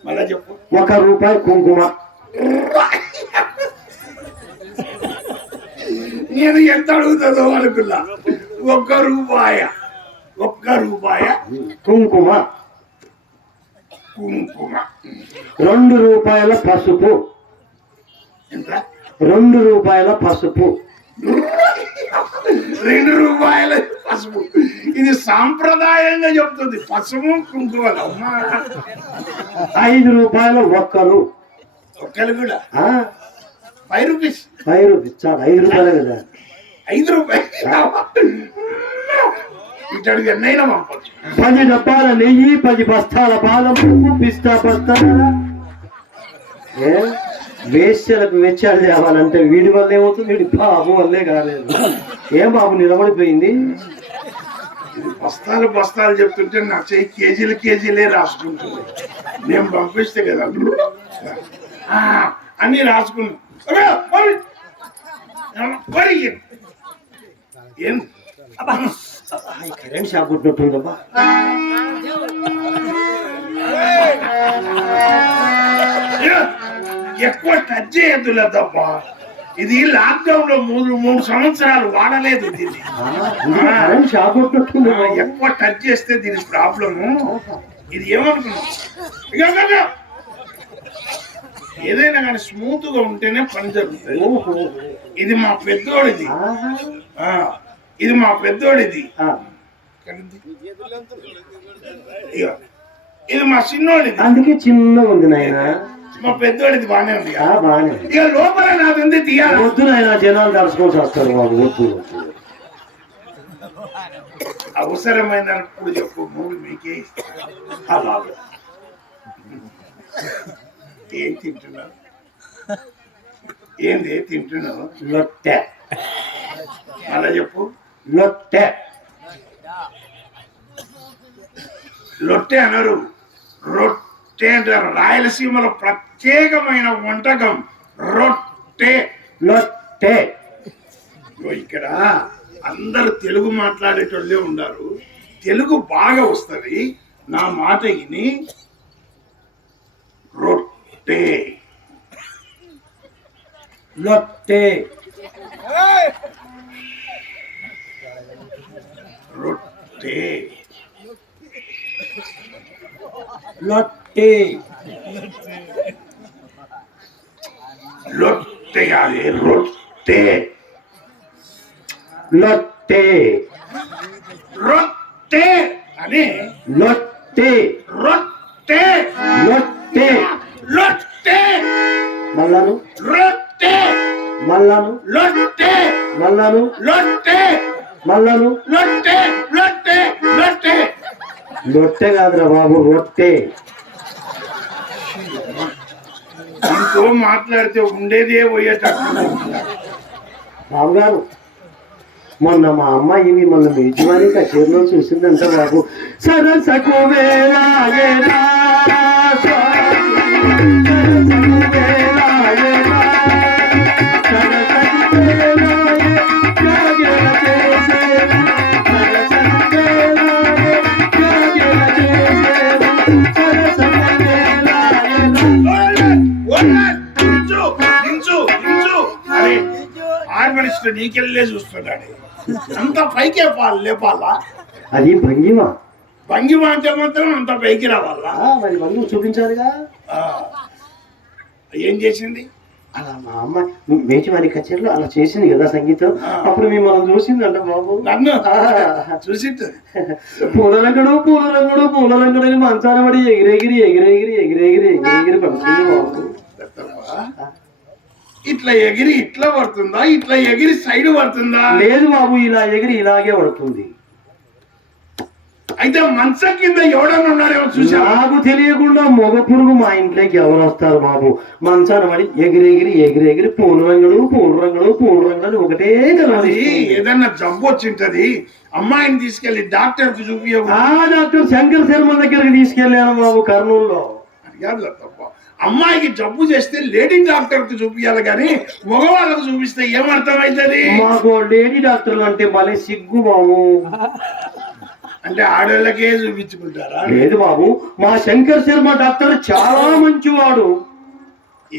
మళ్ళా చెప్పు. 1 రూపాయి కుంకుమ. నేను ఎంత అడుగుతుందో అనుకున్నా. 1 రూపాయ కుంకుమ. 2 రూపాయల పసుపు. ఎంత? 2 రూపాయల పసుపు. ₹2 పసుపు. ఇది సాంప్రదాయంగా చెప్తుంది, పసుపు కుంకుమలు. అమ్మా 5 రూపాయల ఒక్కలు. ఒక్కలు కూడా ఆ, ₹5. 5 రూపీస్ చాలు. 5 రూపాయలు కదా. ₹5 ఇటు ఎన్నైనా పంపచ్చు. 10 డబ్బాల నెయ్యి, 10 బస్తాల బాదం పప్పు, పిస్తా బస్తాల. ఏ వేశ్యలకు వెచ్చాలు తేవాలంటే వీడి వల్ల ఏమవుతుంది? వీడి బాబు వల్లే కాలేదు. ఏం బాబు నిలబడిపోయింది? ఇది బస్తాలు చెప్తుంటే నా చెయ్యి కేజీలే రాసుకుంటుంది. నేను పంపిస్తే కదా అన్ని రాసుకున్నా. ఏం కరెంట్ షాక్ కొట్టినట్టుందబ్బా. ఎక్కువ టచ్ చేయద్దులే తప్ప. ఇది లాక్డౌన్ లో 3 సంవత్సరాలు వాడలేదు దీన్ని. కరెంట్ షాక్ కొట్టినట్టుంది. ఎక్కువ టచ్ చేస్తే దీని ప్రాబ్లము. ఇది ఏమనుకున్నావు? ఏదైనా కానీ స్మూత్ గా ఉంటేనే పని జరుగుతుంది. ఇది మా పెద్దోడిది. ఇది మా పెద్దోడిది. ఇది మా చిన్నోడిది. అందుకే చిన్న ఉంది నాయన. మా పెద్దోడిది బానే ఉంది. బానే ఇక లోపల నాది ఉంది, తీయాలి. వద్దు నాయన, జనాలు తలుచుకోవాల్సి వస్తారు బాబు. వద్దు. అవసరమైనప్పుడు చెప్పు, 3 మీకే ఇస్తాను. ఏం తింటున్నావు? ఏంది తింటున్నావు? లొట్టె. అలా చెప్పు. లొట్టె. లొట్టె అనరు, రొట్టె అంటారు. రాయలసీమలో ప్రత్యేకమైన వంటకం రొట్టె. లొట్టె. ఇక్కడ అందరు తెలుగు మాట్లాడేటోళ్ళే ఉన్నారు. తెలుగు బాగా వస్తుంది. నా మాట విని రొట్టె. లొట్టె. రొట్టె. లొట్టె. లొట్టె కాదు, రొట్టె. లొట్టె. రొట్టె అని. లొట్టె. రొట్టె. లొట్టె. లొట్టె. మల్లాను. రొట్టె. మల్లాను. లొట్టె. మల్లాను. లొట్టె. మల్లాను. లొట్టె. లొట్టె. లొట్టె. లొట్టె కాదురా బాబు, రొట్టె. ఇంకో మాట్లాడితే ఉండేదే పోయేటట్టు. బాబు గారు, మొన్న మా అమ్మాయి మిమ్మల్ని మీ యజమాని కచేరీలో చూసిందంట బాబు. సరసకు వేళాయేనా ఆర్మనిస్ట్ నీకెళ్ళే చూస్తున్నాడు. అంత పైకే లేపాలా? అది భంగిమ. భంగిమ అంటే మాత్రం అంత పైకి రావాలా? మరి భంగిమ చూపించాలిగా. ఏం చేసింది? అలా మా అమ్మ మేజమాని కచేరీలో అలా చేసింది కదా సంగీతం. అప్పుడు మిమ్మల్ని చూసిందంట బాబు. నన్ను చూసి పూలరంగుడు పూలరంగుడు పూలరంగుడు అని మంచాన పడి ఎగిరెగిరి ఎగిరెగిరి ఎగిరెగిరి ఎగిరెగిరి పడుతుంది బాబు. ఇట్లా ఎగిరి ఇట్లా పడుతుందా? ఇట్లా ఎగిరి సైడ్ పడుతుందా? లేదు బాబు, ఇలా ఎగిరి ఇలాగే పడుతుంది. అయితే మంచం కింద ఎవడన్నా ఉన్నారేమో చూసా? నాకు తెలియకుండా మగ పురుగు మా ఇంట్లోకి ఎవరు వస్తారు బాబు? మంచాన పడి ఎగిరెగిరి ఎగిరెగిరి పూల రంగుడు పూల రంగుడు పూల రంగుడు అని ఒకటే అది ఏదన్నా జబ్బు వచ్చింటది. అమ్మాయిని తీసుకెళ్లి డాక్టర్ కి చూపి. డాక్టర్ శంకర్ శర్మ దగ్గరికి తీసుకెళ్లాను బాబు, కర్నూలులో. తప్ప అమ్మాయికి జబ్బు చేస్తే లేడీ డాక్టర్ కి చూపించాలి, కానీ మగవాళ్ళకు చూపిస్తే ఏమర్థమైతుంది? మాకు లేడీ డాక్టర్లు అంటే భలే సిగ్గు బాబు. అంటే ఆడవాళ్ళకే చూపించుకుంటారా? లేదు బాబు, మా శంకర్ శర్మ డాక్టర్ చాలా మంచివాడు.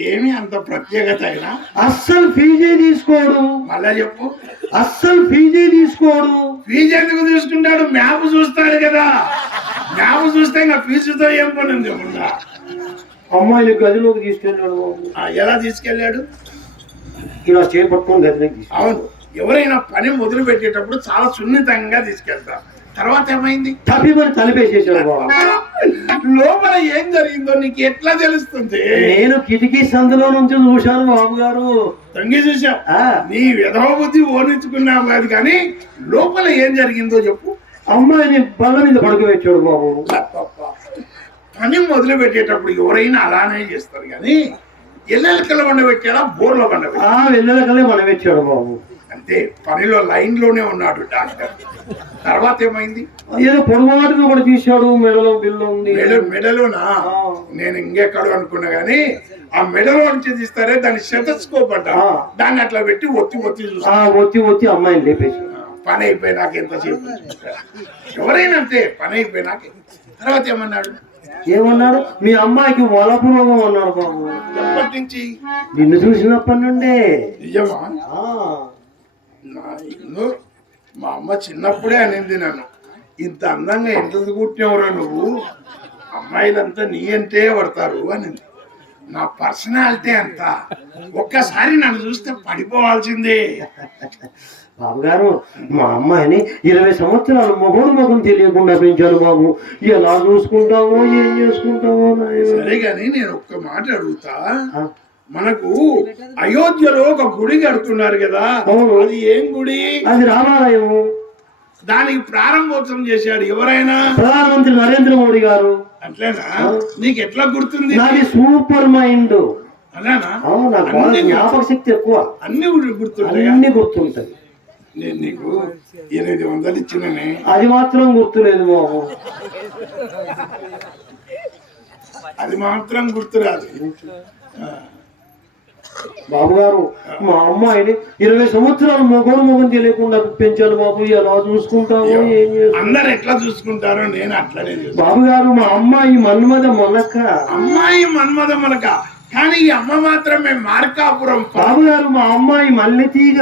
ఏమి అంత ప్రత్యేకత అయినా? అస్సలు ఫీజే తీసుకోడు. మళ్ళా చెప్పు. అస్సలు ఫీజే తీసుకోడు. ఫీజు ఎందుకు తీసుకుంటాడు? మ్యాప్ చూస్తాడు కదా. మ్యాప్ చూస్తే ఇంకా ఫీజుతో ఏం పని ఉంది? అమ్మాయిని గదిలోకి తీసుకెళ్ళాడు బాబు. ఎలా తీసుకెళ్ళాడు? ఇలా చేపట్టుకొని గదిలోకి తీసుకెళ్ళాడు. అవును, ఎవరైనా పని మొదలు పెట్టేటప్పుడు చాలా సున్నితంగా తీసుకెళ్తారు. తర్వాత ఏమైంది? తప్పిమని తలిపేసేసాడు బాబు. లోపల ఏం జరిగిందో నీకు ఎట్లా తెలుస్తుంది? నేను కిటికీ సందులో నుంచి చూశాను బాబు గారు. తొంగి చూసావు, నీ విధవ బుద్ధి ఓడించుకున్నావు కాదు, కానీ లోపల ఏం జరిగిందో చెప్పు. అమ్మాయిని బల్ల మీద పడుకోబెట్టాడు బాబు. పని మొదలు పెట్టేటప్పుడు ఎవరైనా అలానే చేస్తారు, కానీ ఎల్లెలకల వండబెట్టాడా బోర్లో వండబెట్టాడా? వెళ్ళలకలే వండబెట్టాడు బాబు. అంతే, పనిలో లైన్ లోనే ఉన్నాడు డాక్టర్. తర్వాత ఏమైంది? ఏదో పొడవాటుగా కూడా తీశాడు, మెడలో బిల్లు ఉంది. మెడలోనా? నేను ఇంకెక్కడు అనుకున్నా గానీ ఆ మెడలో నుంచి తీస్తారే దాన్ని శతస్కోప్ అంట, దాన్ని అట్లా పెట్టి ఒత్తి ఒత్తి అమ్మాయిని లేపేసి పని అయిపోయినాక ఎంతసేపు ఎవరైనా అంతే, పని అయిపోయినాక. తర్వాత ఏమన్నాడు? మీ అమ్మాయికి వలపు రోగం అన్నాడు బాబు. ఎప్పటి నుంచి? నిన్ను చూసినప్పటి నుండే. నిజమా? మా అమ్మ చిన్నప్పుడే అనింది నన్ను, ఇంత అందంగా ఎంత కూర్చునేవరా నువ్వు, అమ్మాయిలంతా నీ అంటే పడతారు అనింది. నా పర్సనాలిటీ అంత, ఒక్కసారి నన్ను చూస్తే పడిపోవాల్సిందే. బాబు గారు, మా అమ్మాయిని 20 సంవత్సరాలు మొగం తెలియకుండా పెంచాను బాబు. ఎలా చూసుకుంటావో ఏం చేసుకుంటావో. సరే గాని నేను ఒక్క మాట అడుగుతా, మనకు అయోధ్యలో ఒక గుడి కడుతున్నారు కదా, అది ఏం గుడి? అది రామాలయం. దానికి ప్రారంభోత్సవం చేశాడు ఎవరైనా? ప్రధానమంత్రి నరేంద్ర మోడీ గారు. అట్లేనా? నీకు ఎట్లా గుర్తుంది? నాది సూపర్ మైండ్. అలానా? జ్ఞాపక శక్తి ఎక్కువ, అన్ని గుర్తుంటాయి. నేను నీకు 800 ఇచ్చిననే, అది మాత్రం గుర్తులేదు బాబు. అది మాత్రం గుర్తురాదు. బాబు గారు, మా అమ్మాయిని 20 సంవత్సరాలు మొగం తెలియకుండా పెంచాను బాబు. ఎలా చూసుకుంటావు ఏం చేస్తావు? అందరు ఎట్లా చూసుకుంటారో నేను అట్లనే. బాబు గారు, మా అమ్మాయి మన్మథ మొలక. అమ్మాయి మన్మథ మొలక, కానీ ఈ అమ్మ మాత్రమే మార్కాపురం. బాబు గారు, మా అమ్మాయి మల్లె తీగ.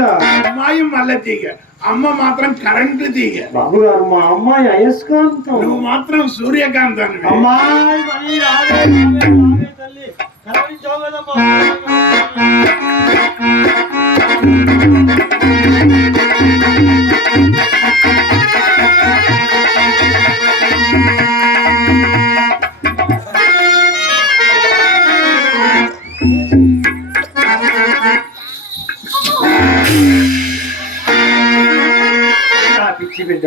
అమ్మాయి మల్లె తీగ, అమ్మ మాత్రం కరెంటు తీగ. బాబు గారు, మా అమ్మాయి అయస్కాంతం. నువ్వు మాత్రం సూర్యకాంతం. అమ్మాయి పిచ్చి బిడ్డ,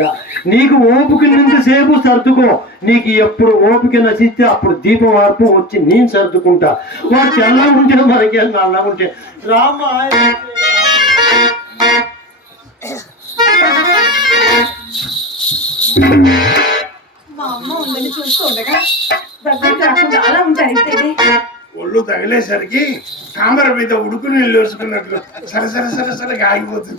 నీకు ఓపికన్నంత సేపు సర్దుకో. నీకు ఎప్పుడు ఓపిక నచ్చితే అప్పుడు దీపం మార్పు వచ్చి నేను సర్దుకుంటా. వాడు తెల్ల ఉంటే మనకి నల్ల ఉంటే రామా. మా అమ్మ ఉందని చూస్తుండగా దగ్గర కాకుండా అలా ఉంటాయి. ఒళ్ళు తగిలేసరికి కామర మీద ఉడుకు నీళ్ళు వేసుకున్నట్లు సరే సరే సరే సరే ఆగిపోతుంది.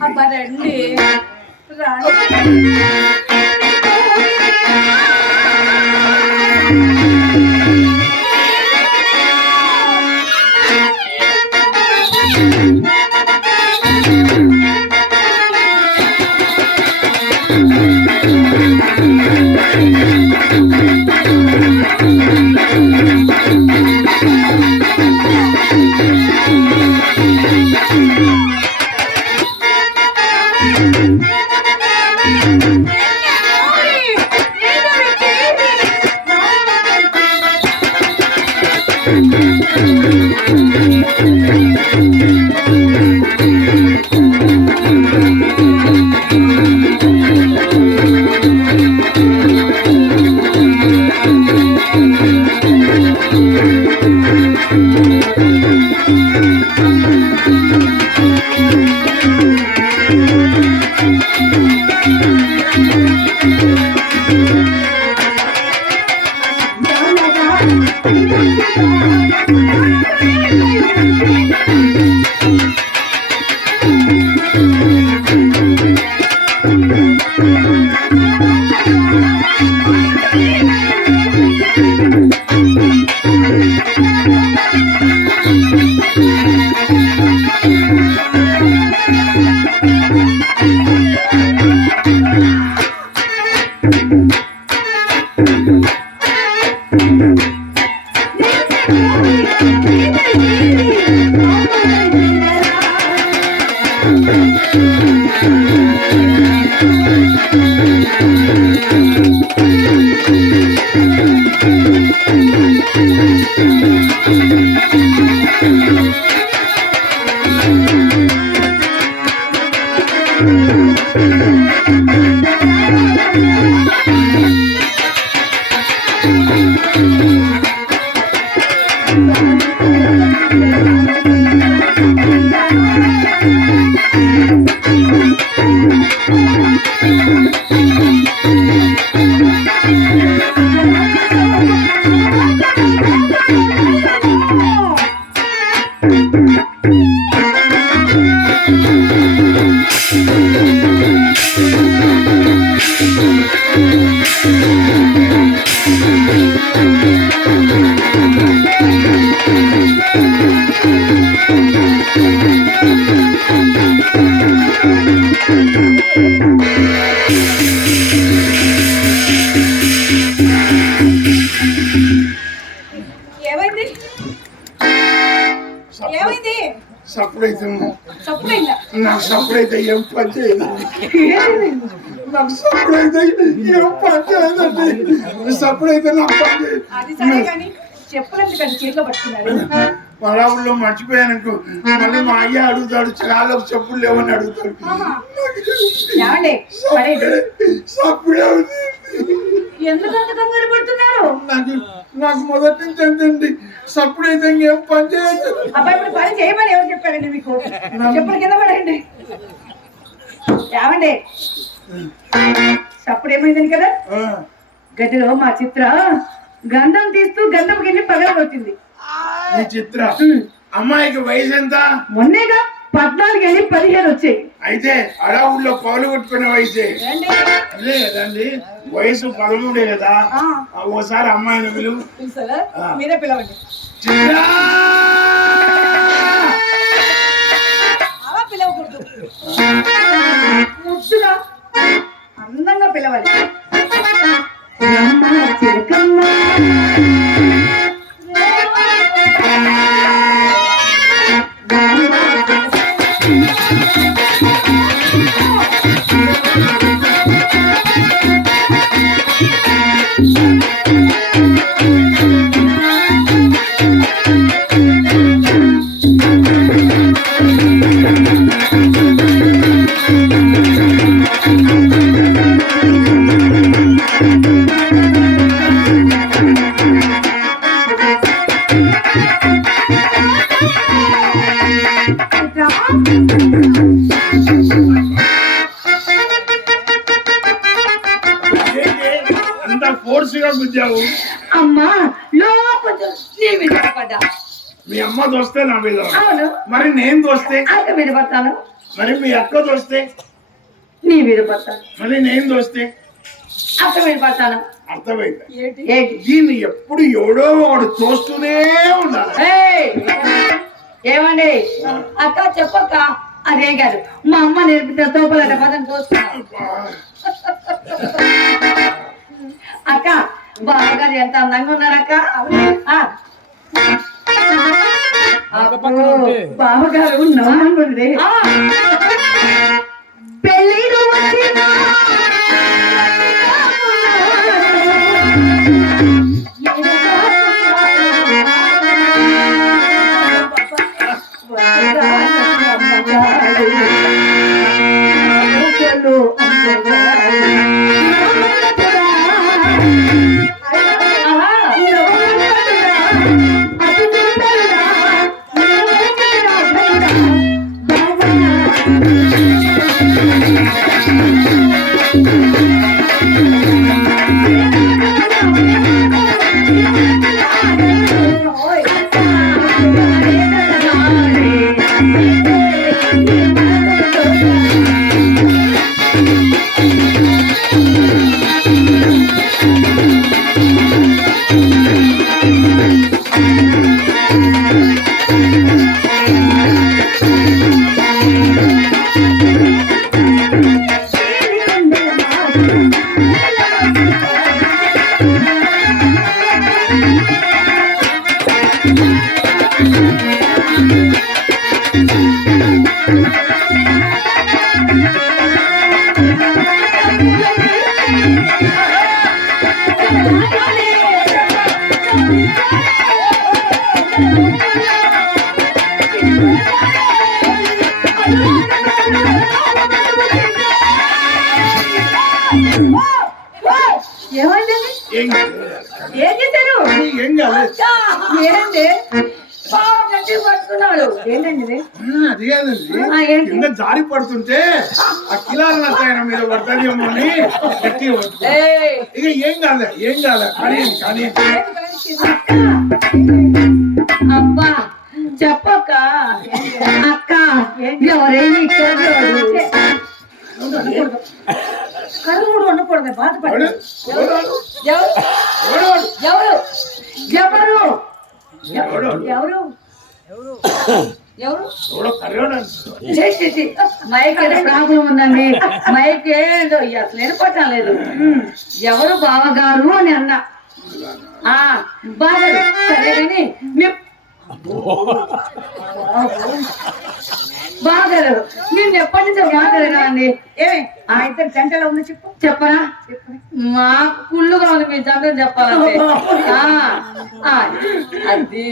Thank you. ఏమైంది? ఏమైంది? సప్పుడైతే తప్పుడైందా? నాకు సప్పుడైతే ఏం పని చేయదు. నాకు సప్పుడైతే ఏం పని చేయదండి. సప్పుడైతే నాకు పని చేయదు. అది సరే కానీ చెప్పులంటే కదా చేతిలో పట్టుకున్నారు. పడావుల్లో మర్చిపోయాను. మళ్ళీ మా అయ్య అడుగుతాడు, చాలా చెప్పులు లేవని అడుగుతాడు. ఏమండి పడేయండి. సప్పుడే ఎందుకంత కంగారు పడుతున్నారు? నాకు మొదటి నుంచి అంతండి. సప్పుడైతే ఇంకేం పని చేయదు. అబ్బాయి ఇప్పుడు పని చేయమని ఎవరు చెప్పారండి మీకు? చెప్పులు కింద పడండి. ఏమండి సప్పుడు ఏమైందని కదా గదిలో మా చిత్ర గంధం తీస్తూ గంధం గిన్నె పగలగొట్టింది. ఈ చిత్ర అమ్మాయికి వయసు ఎంత? మొన్నేగా 14 వెళ్ళి 15 వచ్చాయి. అయితే అడవుల్లో పౌలు కొట్టుకునే వయసే. అదే కదండి, వయసు 13 కదా. ఓసారి అమ్మాయిని పిలువు. మీరే పిలవండి. అలా పిలవకూడదు, ముద్దుగా అందంగా పిలవాలి. అంత ఫోర్స్ గా గుద్దావు. అమ్మా లోపల పడ్డా. మీ అమ్మ దోస్తే నా మీద, అవును. మరి నేను దోస్తే అక్క మీద పడతాను. మరి మీ అక్క దోస్తే నీ మీద పడతాను. మరి నేను దోస్తే అక్క మీద పడతాను. అర్థమైంది. దీన్ని ఎప్పుడు ఎవడో వాడు తోస్తూనే ఉండాలి. ఏమండి అక్క చెప్పక్క. అదే కాదు, మా అమ్మ నేర్పించిన తోపలట పదం తోస్తున్నాను. అక్క బావగారు ఎంత అందంగా ఉన్నారక్క. బావగారు నవ్వుండే పెళ్ళి ఏం ఏం చేశారు? ఏం కాలేదు. ఏంటండి బాగా గట్టిగా పట్టుకున్నాడు. ఏంటండి ఇది? అది కాదండి, ఏంటి? కింద జారి పడుతుంటే ఆ కిలాల ఆయన మీద పడతాదేమో అని గట్టిగా పట్టుకో. ఏయ్, ఇక ఏం కాలే, ఏం కాలే. కానీ కానీ అబ్బా చెప్పక్క. అక్క ఎవరైనా ఇక్కడ కళ్ళు కూడా ఉండకూడదు, బాధపడు. ఎవరు ఎవరు ఎవరు ఎవరు ఎవరు ఎవరు? మైక్ ఏదో ప్రాబ్లం ఉందండి. మైక్ ఏదో అసలు వినపడటం లేదు. ఎవరు బావగారు అని అన్నా. బాగా సరే కానీ బాగారు నేను ఎప్పటి నుంచో మాట్లాడగా అండి. ఏమి ఆ ఇద్దరు జంటలో ఉంది చెప్పు. చెప్పరా? మాకు కుళ్ళుగా ఉంది మీ జంటలు చెప్పాలంటే. అది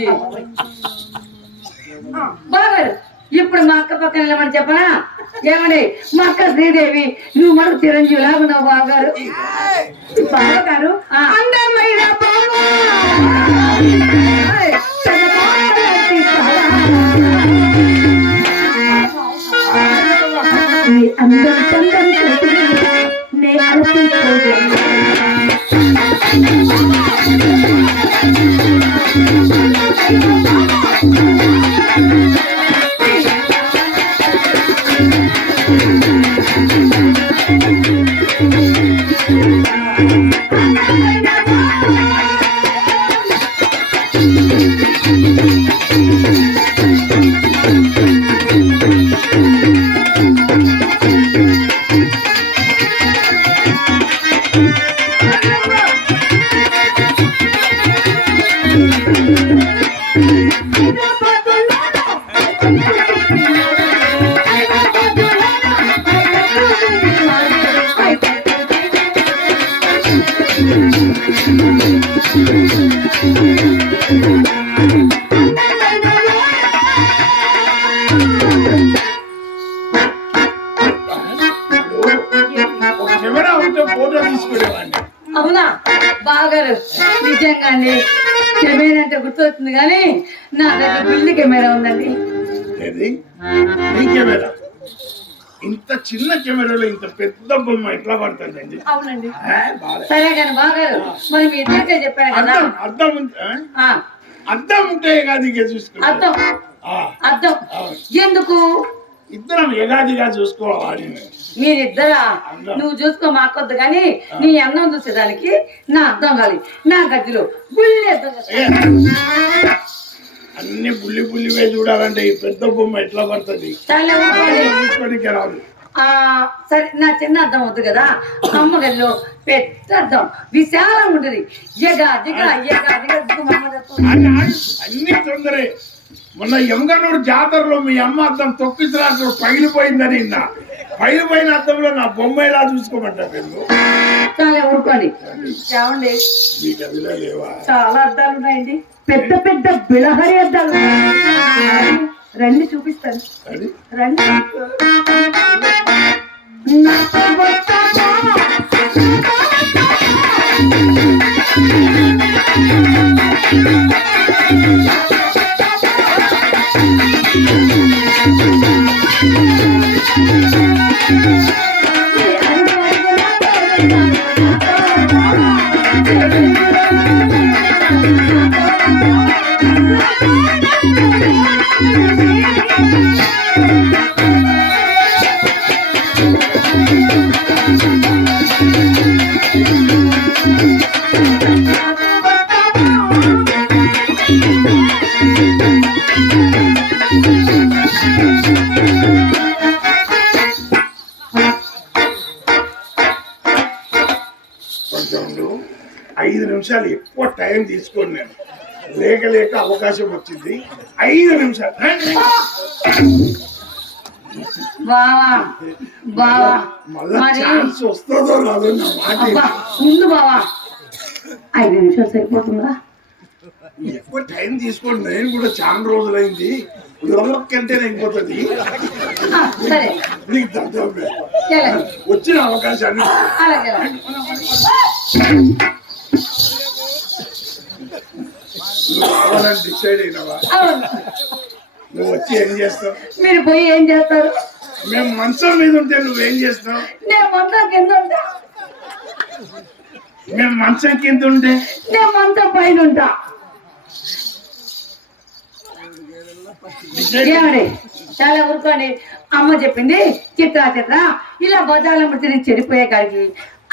బాగారు ఇప్పుడు మా అక్క పక్కన ఏమని చెప్పనా? ఏమండి మా అక్క శ్రీదేవి, నువ్వు మనకు చిరంజీవి లాగా ఉన్నావు బావగారు. బావగారు అందమైన అందరూ చందం నే అవునా బాగారు? నిజంగా అండి, కెమెరా అంటే గుర్తొస్తుంది కానీ నా దగ్గర బిల్లు కెమెరా ఉందండి. ఇంత చిన్న కెమెరాలో ఇంత పెద్ద బొమ్మ ఎట్లా పడుతుందండి? అవునండి. సరే కానీ బాగారు మరి మీ ఇద్దరికే చెప్పాను కదా. అద్దం ఉంటే ఎగాదిగా చూసుకో. అద్దం అద్దం ఎందుకు? ఇద్దరం ఎగాదిగా చూసుకోవాలి. మీరిద్దరా? నువ్వు చూసుకో మాకొద్దు కానీ నీ అన్నం చూసేదానికి నా అద్దం కాలి. నా గదిలో బుల్లి అద్దం. అన్ని బుల్లి బుల్లివే చూడాలంటే ఈ పెద్ద బొమ్మ ఎట్లా పడుతుంది? రాదు. సరే నా చిన్న అద్దం వద్దు కదా. అమ్మ గదిలో పెద్ద అద్దం విశాలంగా ఉంటుంది. అన్ని తొందరే. మొన్న యమగనూరు జాతరలో మీ అమ్మ అద్దం తొక్కిసిరాడు పగిలిపోయిందని పగిలిపోయిన అద్దంలో నా బొమ్మ ఎలా చూసుకోమంటారు? చాలా ఊరుకోండి. ఏమండి లేవా? చాలా అద్దాలు ఉన్నాయండి, పెద్ద పెద్ద బిళహరి అద్దాలు. రండి చూపిస్తాను, రండి. కొంచెం 5 నిమిషాలు ఎక్కువ టైం తీసుకోండి. నేను లేక లేక అవకాశం వచ్చింది. 5 నిమిషాలు ఛాన్స్ వస్తుందో రాదో నా మాట. ముందు బావా 5 నిమిషాలు సరిపోతుందా? ఎక్కువ టైం తీసుకోండి. నేను కూడా చాలా రోజులైంది. కంటే అయిపోతుంది. వచ్చిన అవకాశాన్ని నువ్వు కావాలని డిసైడ్ అయినవా? అవును. నువ్వు వచ్చి ఏం చేస్తావు? మీరు పోయి ఏం చేస్తారు? మేము మంచం మీద ఉంటే నువ్వేం చేస్తావు? నేను మంచం కింద ఉంటా. మేము మంచం కింద ఉంటే నేను మంచం పైన ఉంటా. ఏమండి చాలా ఊరుకోండి. అమ్మ చెప్పింది చిత్ర ఇలా బజార్లో తిరిగి చెడిపోయే కాడికి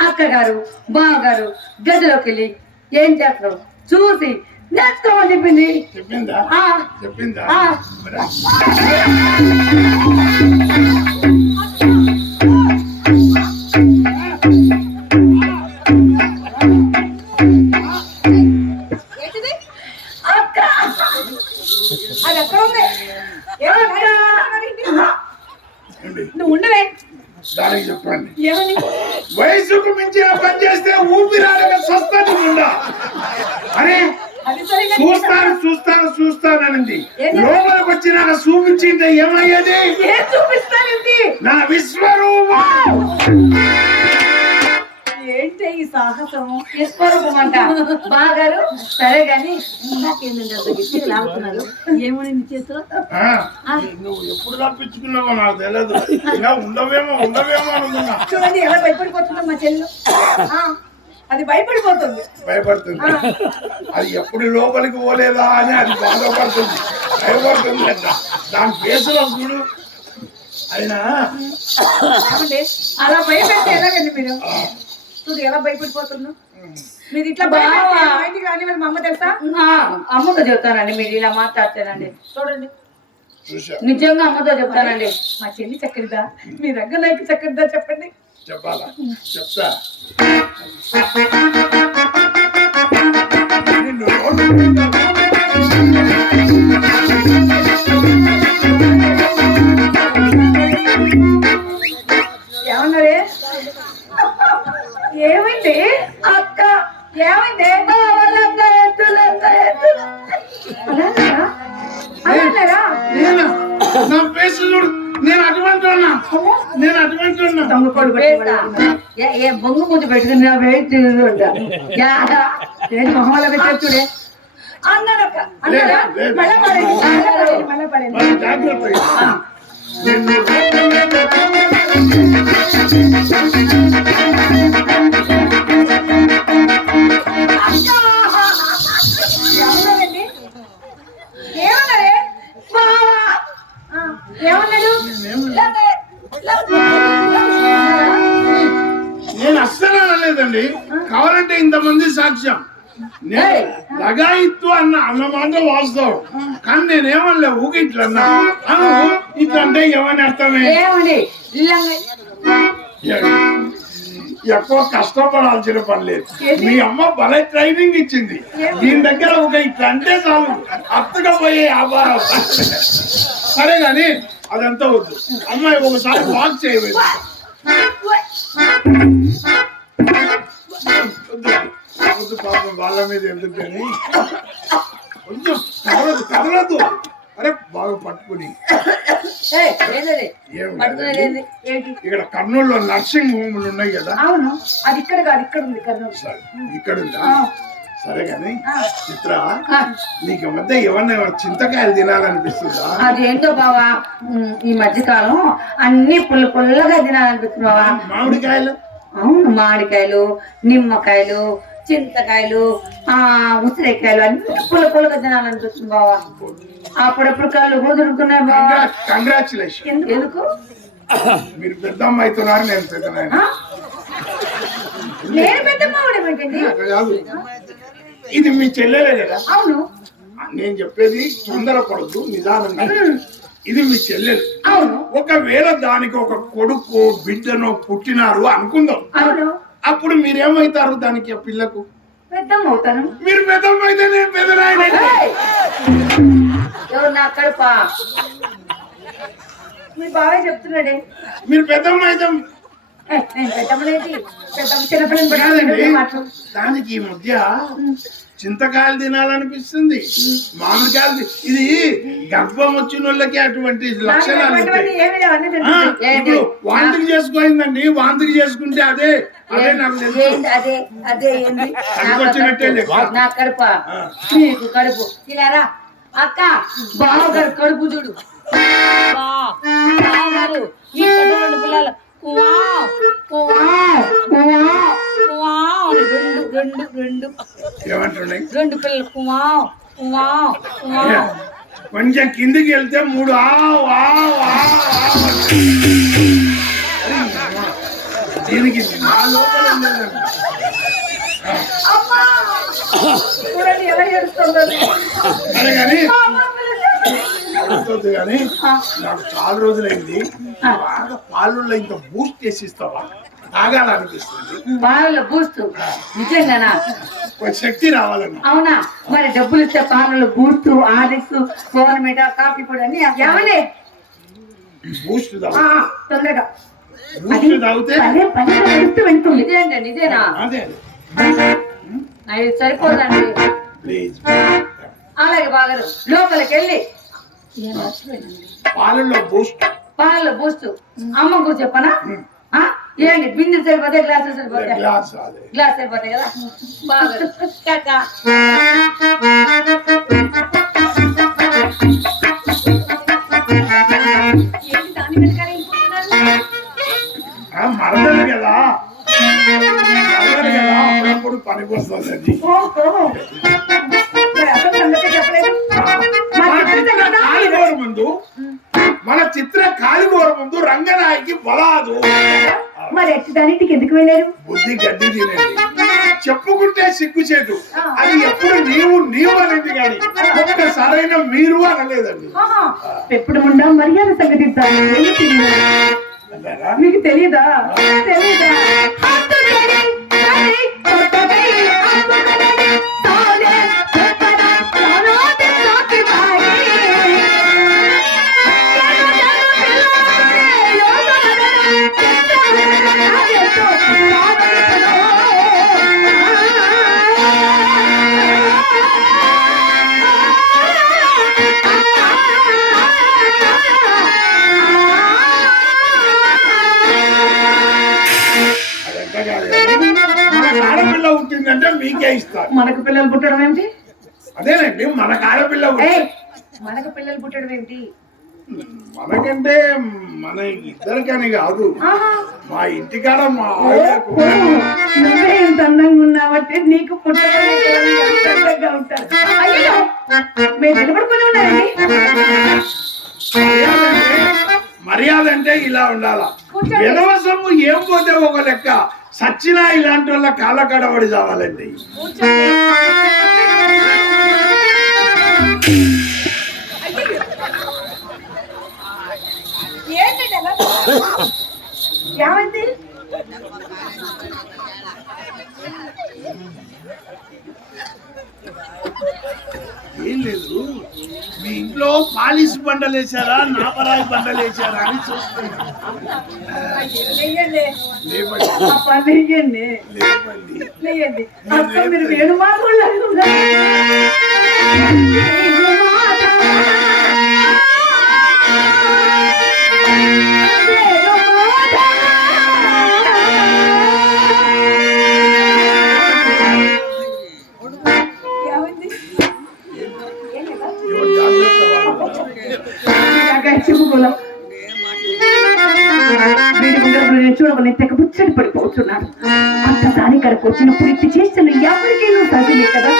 అక్కగారు బావగారు గదిలోకి వెళ్ళి ఏం చేస్తారు చూసి నేర్చుకోమని చెప్పింది. చెప్పిందా? ఆ, చెప్పిందా? ఆ. మరి ఏంటిది? అక్క అది ఎక్కడ ఉంది? ఏమన్నా? ఏంటి? నువ్వు ఉండవే. దానికి చెప్పండి. ఏమని? వయసుకు మించిన పని చేస్తే ఊపిరాడక సస్తాను ఉండా. అరే అది సరిగా చూస్తానండి. ఏంటి? లోపలికి వచ్చి నాకు చూపించింటే ఏమయ్యేది? ఏం చూపిస్తానండి? నా విశ్వరూపం. ఏంటి ఈ సాహసం? విశ్వరూపం అంట. బాగారు సరే గాని నాకేంటంటే లాగుతున్నారు. ఏమని నీ చేతిలో? నువ్వు ఎప్పుడు తప్పించుకున్నావో నాకు తెలియదు. ఇలా ఉండవేమో అనుకున్నా. చూడండి ఎలా భయపడిపోతుందో మా చెల్లు. అది భయపడిపోతుంది. భయపడుతుంది. అది ఎప్పుడు లోపలికి పోలేదా అని అది బాధపడుతుంది, భయపడుతుంది అంట. దాని ఫేసులో చూడు. అయినా అలా భయపెడితే ఎలాగండి మీరు? చూడు ఎలా భయపడిపోతున్నా. మీరు ఇట్లా బయటికి రాని మా అమ్మ తెలుసా? అమ్మతో చెప్తానండి. మీరు ఇలా మాట్లాడతానండి. చూడండి చూసా. నిజంగా అమ్మతో చెప్తానండి. మా చెల్లి చక్కరిదా, మీ రంగనాయకి చక్కరిదా చెప్పండి. చెప్పాలా? చెప్తా. ఏమన్నారే? ఏమైంది అక్క? ఏమైంది? నా ఫేస్ చూడు. నేను అటువంటి ఏ బొంగు ముందు పెట్టుకుని మొహంలో పెట్టే అన్నాడక్క. మళ్ళా పడేది. జాగ్రత్త. ఏమన్నారే? ఏమన్నాడు? నేను అస్సలు అనలేదండి. కావాలంటే ఇంతమంది సాక్ష్యం. నేను లగాయిత్తు అన్న మాట వాస్తవం. కానీ నేనేమనలే. ఊకి ఇట్లా అన్నా. ఇట్లా అంటే ఏమని అర్థమే? ఎక్కువ కష్టపడాల్సిన పని లేదు. మీ అమ్మ భలే ట్రైనింగ్ ఇచ్చింది. దీని దగ్గర ఒక ఇట్లా అంటే చాలు అత్తగా పోయే వ్యాపారం. సరే గాని అదంతా వద్దు. అమ్మాయి ఒకసారి వాక్ చేయలేదు. వద్దు పాపం వాళ్ళ మీద ఎందుకని కొంచెం కదలదు. అరే బాగా పట్టుకుని. ఇక్కడ కర్నూలులో నర్సింగ్ హోమ్లు ఉన్నాయి కదా. అవును. అది ఇక్కడ కాదు, ఇక్కడ ఉంది కర్నూలు. ఇక్కడ ఉందా? సరే గాని చిత్ర, నీకు మధ్య ఏమన్నా చింతకాయలు తినాలనిపిస్తుందా? అదేంటో బావా, ఈ మధ్యకాలం అన్ని పుల్లగా తినాలనిపిస్తుంది బావా. మామిడికాయలు? అవును, మామిడికాయలు, నిమ్మకాయలు, చింతకాయలు, ఉసిరికాయలు అన్ని పుల్లగా తినాలనిపిస్తుంది బావా. అప్పుడప్పుడు కళ్ళు కుదురుతున్నాయి బావా. కంగ్రాచులేషన్. ఎందుకు? మీరు పెద్దమ్మ అవుతున్నారు, నేను పెద్దనాయన. నేను పెద్దమ్మ ఏంటండి? కాదు, ఇది మీ చెల్లెలే కదా. అవును. నేను చెప్పేది తొందరపడద్దు, నిదానంగా. ఇది మీ చెల్లెలు. అవును. ఒకవేళ దానికి ఒక కొడుకు బిడ్డనో పుట్టినారు అనుకుందాం. అవును. అప్పుడు మీరేమవుతారు దానికి? ఆ పిల్లకు పెద్దమ్మ అవుతాను. మీరు పెద్దమ్మ అయితే నేను పెద్దనాయన. ఎవరు నా కడుపా? మీ బాబాయ్ చెప్తున్నాడే మీరు పెద్దమ్మ అయితే. దానికి ఈ మధ్య చింతకాయలు తినాలనిపిస్తుంది, మామిడికాయలు. ఇది గర్భం వచ్చిన వాళ్ళకి అటువంటి లక్షణాలు ఉంటాయి. ఇప్పుడు వాంతికి చేసుకోయిందండి. వాంతికి చేసుకుంటే అదే అదే నాకు తెలుసు. ఏంది అదే అదే ఏంది కడుపు వచ్చినట్టే లెక్క. నా కడుప నీకు కడుపు ఇలారా అక్క బావగారు కడుపు చూడు బావగారు ఈ కడుపు పిల్లలు రెండు రెండు రెండు ఏమంటున్నాయి రెండు పిల్లలు కుమా కుమా కుమా కొంచెం కిందికి వెళ్తే 3 ఆవ్ ఆవ్ ఆవ్ ఆవ్ అంటాయి. దీనికి నా లోపల ఉండేదండి. చూడండి ఎలా ఏడుస్తుందో సరే కానీ అవుతుంది కానీ నాకు చాలా రోజులైంది బాగా పాలుల్లో ఇంకా బూస్ట్ చేసి ఇస్తావా తాగాలనిపిస్తుంది. పాలలో బూస్ట్ నిజంగానా కొంచెం శక్తి రావాలన్నా. అవునా మరి డబ్బులు ఇచ్చే పాలలో బూస్ట్ ఆర్ఎక్స్ గవర్నమెంట్ కాఫీ పొడి అన్ని ఏమని బూస్ట్ తొందరగా బూస్ట్ తాగితే వెళ్తుంది ఇదేంటండి ఇదేనా అదే అది సరిపోదండి ప్లీజ్ అలాగే బాగా లోపలికి వెళ్ళి పాలల్లో బూస్ట్ పాలలో బూస్ట్ అమ్మ కూడా చెప్పనా ఏంటి బిందెలు సరిపోతాయి గ్లాసులు సరిపోతాయి గ్లాస్ అదే గ్లాస్ సరిపోతాయి కదా బాగా మరదలు కదా మరదలు కదా అప్పుడప్పుడు పనికి వస్తుంది. మన చిత్ర కాలిగోర ముందు రంగనాయకి బలాదు. మరి ఎట్టడానికి ఎందుకు వెళ్ళారు బుద్ధి గడ్డి తినేది చెప్పుకుంటే సిగ్గుచేటు. అది ఎప్పుడు నీవు అనేది కానీ ఒక్కసారైనా మీరు అనలేదండి. ఎప్పుడు ఉండా మర్యాద సంగతి మీకు తెలియదా తెలీదా ఆడపిల్ల పుట్టిందంటే మీకే ఇస్తారు. మనకు పిల్లలు పుట్టడం ఏమిటి అదేనండి మనకు ఆడపిల్ల మనకు పిల్లలు పుట్టడం ఏమిటి మనకంటే మన ఇద్దరికని కాదు మా ఇంటికాడ మా ఆవిడకు నువ్వే ఇంత అందంగా ఉన్నావంటే నీకు పుట్టగా ఉంటారు అయ్యో మేము నిలబడుకుని ఉన్నారండి మర్యాద అంటే ఇలా ఉండాలా. వినవసము ఏం పోతే ఒక లెక్క సచ్చినా ఇలాంటి వాళ్ళ కాళ్ళ కడబడి చావాలండి. ఏమైంది ఏం లేదు మీ ఇంట్లో పాలిష్ బండలు వేసారా నాపరాయి బండలు వేసారా అని చూస్తున్నా. మీరు వేణు మాట్లాడారు చెప్పుకోలేం చూడమని తెగ ముచ్చడి పడిపోతున్నాడు. అంత దాని కడకు వచ్చినప్పుడు ఇట్టి చేస్తున్న ఎవరికీ సాధ్యమే కదా.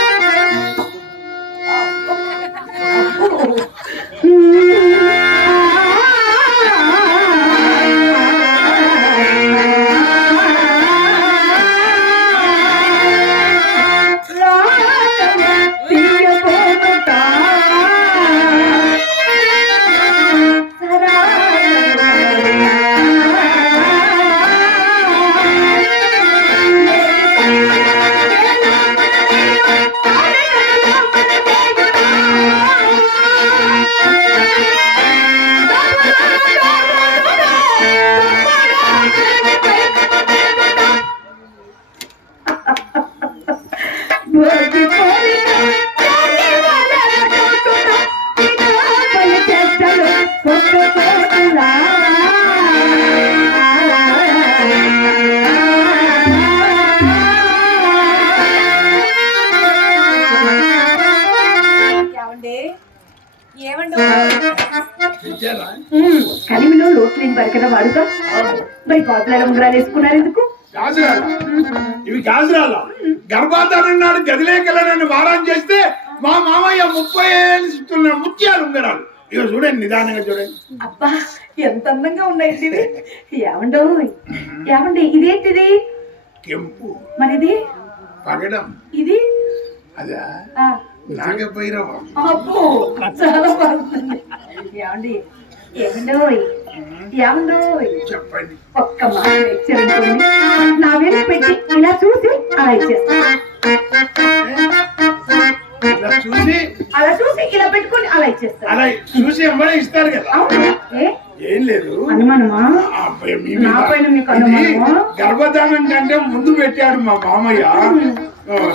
గాజుల ఉంగరాలు వేసుకున్నారు ఎందుకు? గాజురాల ఇవి గాజురాల గర్భాధానం నాడు గదిలేకలని వారం చేస్తే మా మామయ్య 30 ఏళ్ళు ఇస్తున్న ముత్యాలు ఉంగరాలు. ఇక చూడండి, నిదానంగా చూడండి. అబ్బా ఎంత అందంగా ఉన్నాయి ఇవి. ఏమండో ఏమండి ఇదేంటిది? కెంపు. మరి ఇది పగడం. ఇది అదా ఆ, నాగభైరవం. అబ్బో చాలా బాగుంది. ఏమండి ఏమండో ఏమండో చెప్పండి. ఒక్క మాట ఇచ్చారనుకోండి, నా వేలు పెట్టి ఇలా చూసి అలా ఇచ్చేస్తాను. ఇలా చూసి అలా చూసి ఇలా పెట్టుకొని అలా ఇచ్చేస్తాను. అలా చూసి అమ్మడే ఇస్తారు కదా. అవునా? ఏం లేదు. అనుమానమా? ఆ అబ్బాయి మీ నా మీద. పైన మీకు అనుమానమా? గర్భధానం కంటే ముందు పెట్టాడు మా మామయ్య.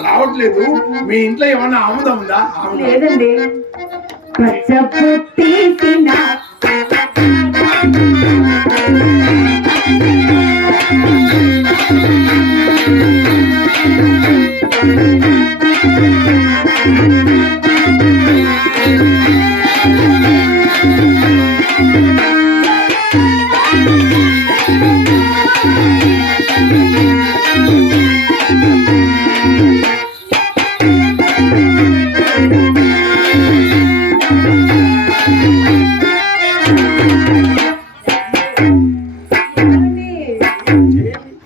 రావట్లేదు. మీ ఇంట్లో ఏమన్నా ఆముదం ఉందా? ఆముదం. లేదండి. పచ్చపుట్టిసిన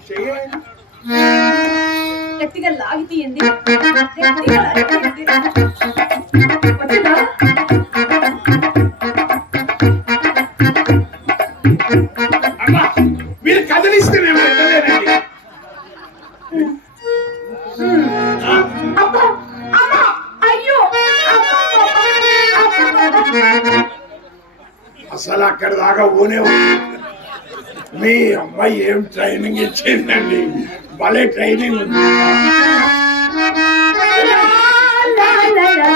చేయండి. గట్టిగా లాగి తీయండి. గట్టిగా లాగి తీయండి. వచ్చిందా? అమ్మా, మీరు కదిలిస్తే మేము వెళ్ళలేనండి. అబ్బా! అమ్మా! అయ్యో! అబ్బా! అబ్బా! అసలు అక్కడ దాకా ఊనే ఉంది. మీ అమ్మాయి ఏం ట్రైనింగ్ ఇచ్చిందండి. భలే ట్రైనింగ్ ఉంది. లా, లా, లా,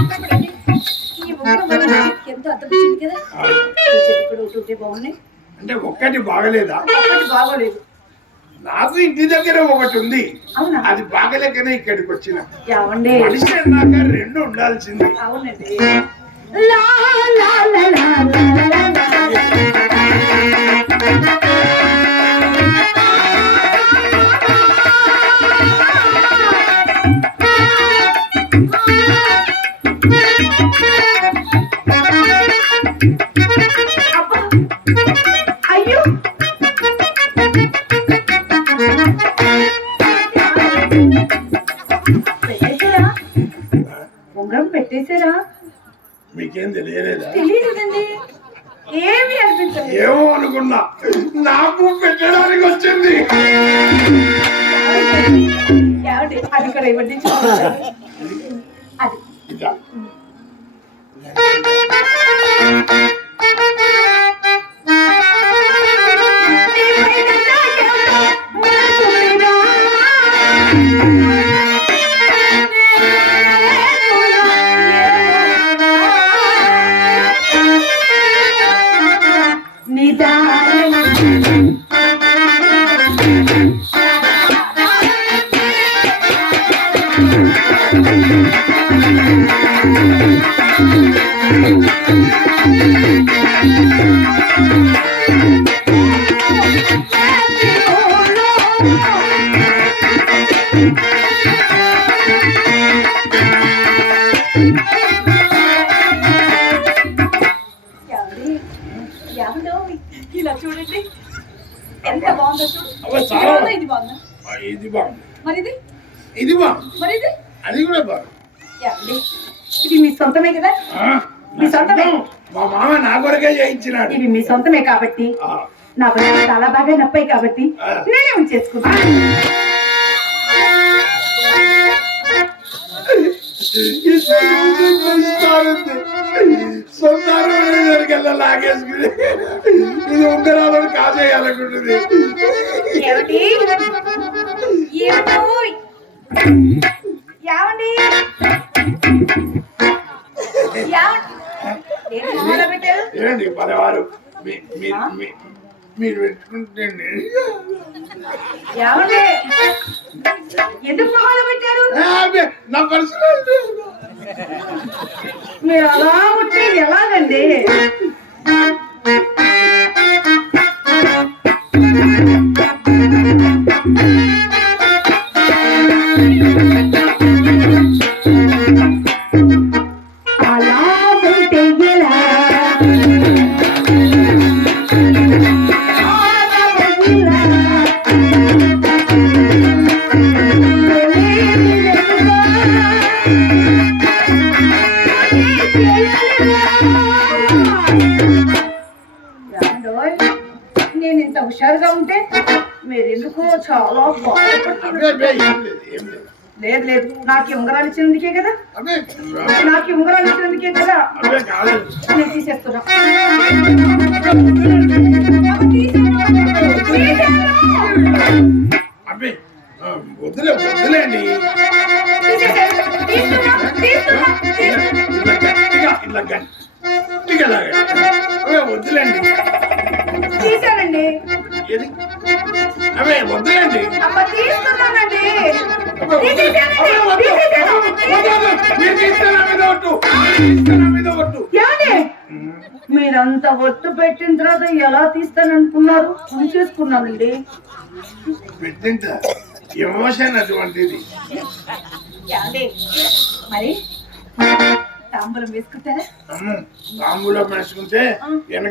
ఈ ఉంగరం ఎంత అర్థం కదా? ఇప్పుడు ఒకటి బాగున్నాయి, అంటే ఒక్కటి బాగలేదా? ఒకటి బాగోలేదు. నాకు ఇంటి దగ్గర ఒకటి ఉంది. అవునా? అది బాగలేకనే ఇక్కడికి వచ్చిన. ఏమండి? మనిషి అన్నాక రెండు ఉండాల్సింది. అవునండి. లా, లా, లా, లా, లా, లా, అబ్బా! అయ్యో! పెట్టేశారా? ఉంగరం పెట్టేశారా? మీకేం తెలియలేదా? తెలియలేదండి. ఏమి అనిపించలేదు. ఏమో అనుకున్నా, నాకు పెట్టడానికి వచ్చింది. ఏమండి? అది కూడా ఇవ్వండి చూడండి. అది ఇదా? ఇలా చూడండి ఎంత బాగుందో చూడు. అవ్వ, చాలా బాగుందా? ఇది బాగుందా? ఇది బాగుంది. మరిది ఇది బాగుంది. మరిది అది కూడా బాగుంది. ఏమండి? ఇది మీ సొంతమే కదా? ఆ, మీ సొంతమే. మా మామ నా కొరకే చేయించినాడు. ఇవి మీ సొంతమే కాబట్టి ఆ, నా బతుకు చాలా బాగా నప్పాయి కాబట్టి నేనే ఉంచేసుకున్నాను. లాగేసుకుని ఇది ఉంగరాలను కాజేయాలనుకుంటుంది. ఏమిటి? ఏమిటోయ్? ఏమండి? ఏంటి మొదలు పెట్టారు? ఏంటి పదవారు మీరు పెట్టుకుంటే ఏమండి ఎందుకు మొహాలు పెట్టారు? నా పర్సనల్ మీరు అలా ఉంటే ఎలాగండి? అలా ఉంటే ఎలా? నేను ఇంత హుషారుగా ఉంటే మీరెందుకు చాలా బాధపడుతున్నారు. లేదు లేదు, నాకు ఈ ఉంగరాలు ఇచ్చినందుకే కదా, నాకు ఈ ఉంగరాలు ఇచ్చినందుకే కదా నేను తీసేస్తున్నా. అబ్బే వదిలేండి. ఇలా గట్టిగా వద్దులేండి. తీసానండి. అవే వద్దులేండి. తీస్తున్నానండి. మీరంత ఒట్టు పెట్టిన తర్వాత ఎలా తీస్తాననుకున్నారు? చేసుకున్నానండి. పెట్టింత ఎమోషన్ అటువంటిది. మరి తాంబూలం వేసుకుంటారా? తాంబూలం వేసుకుంటే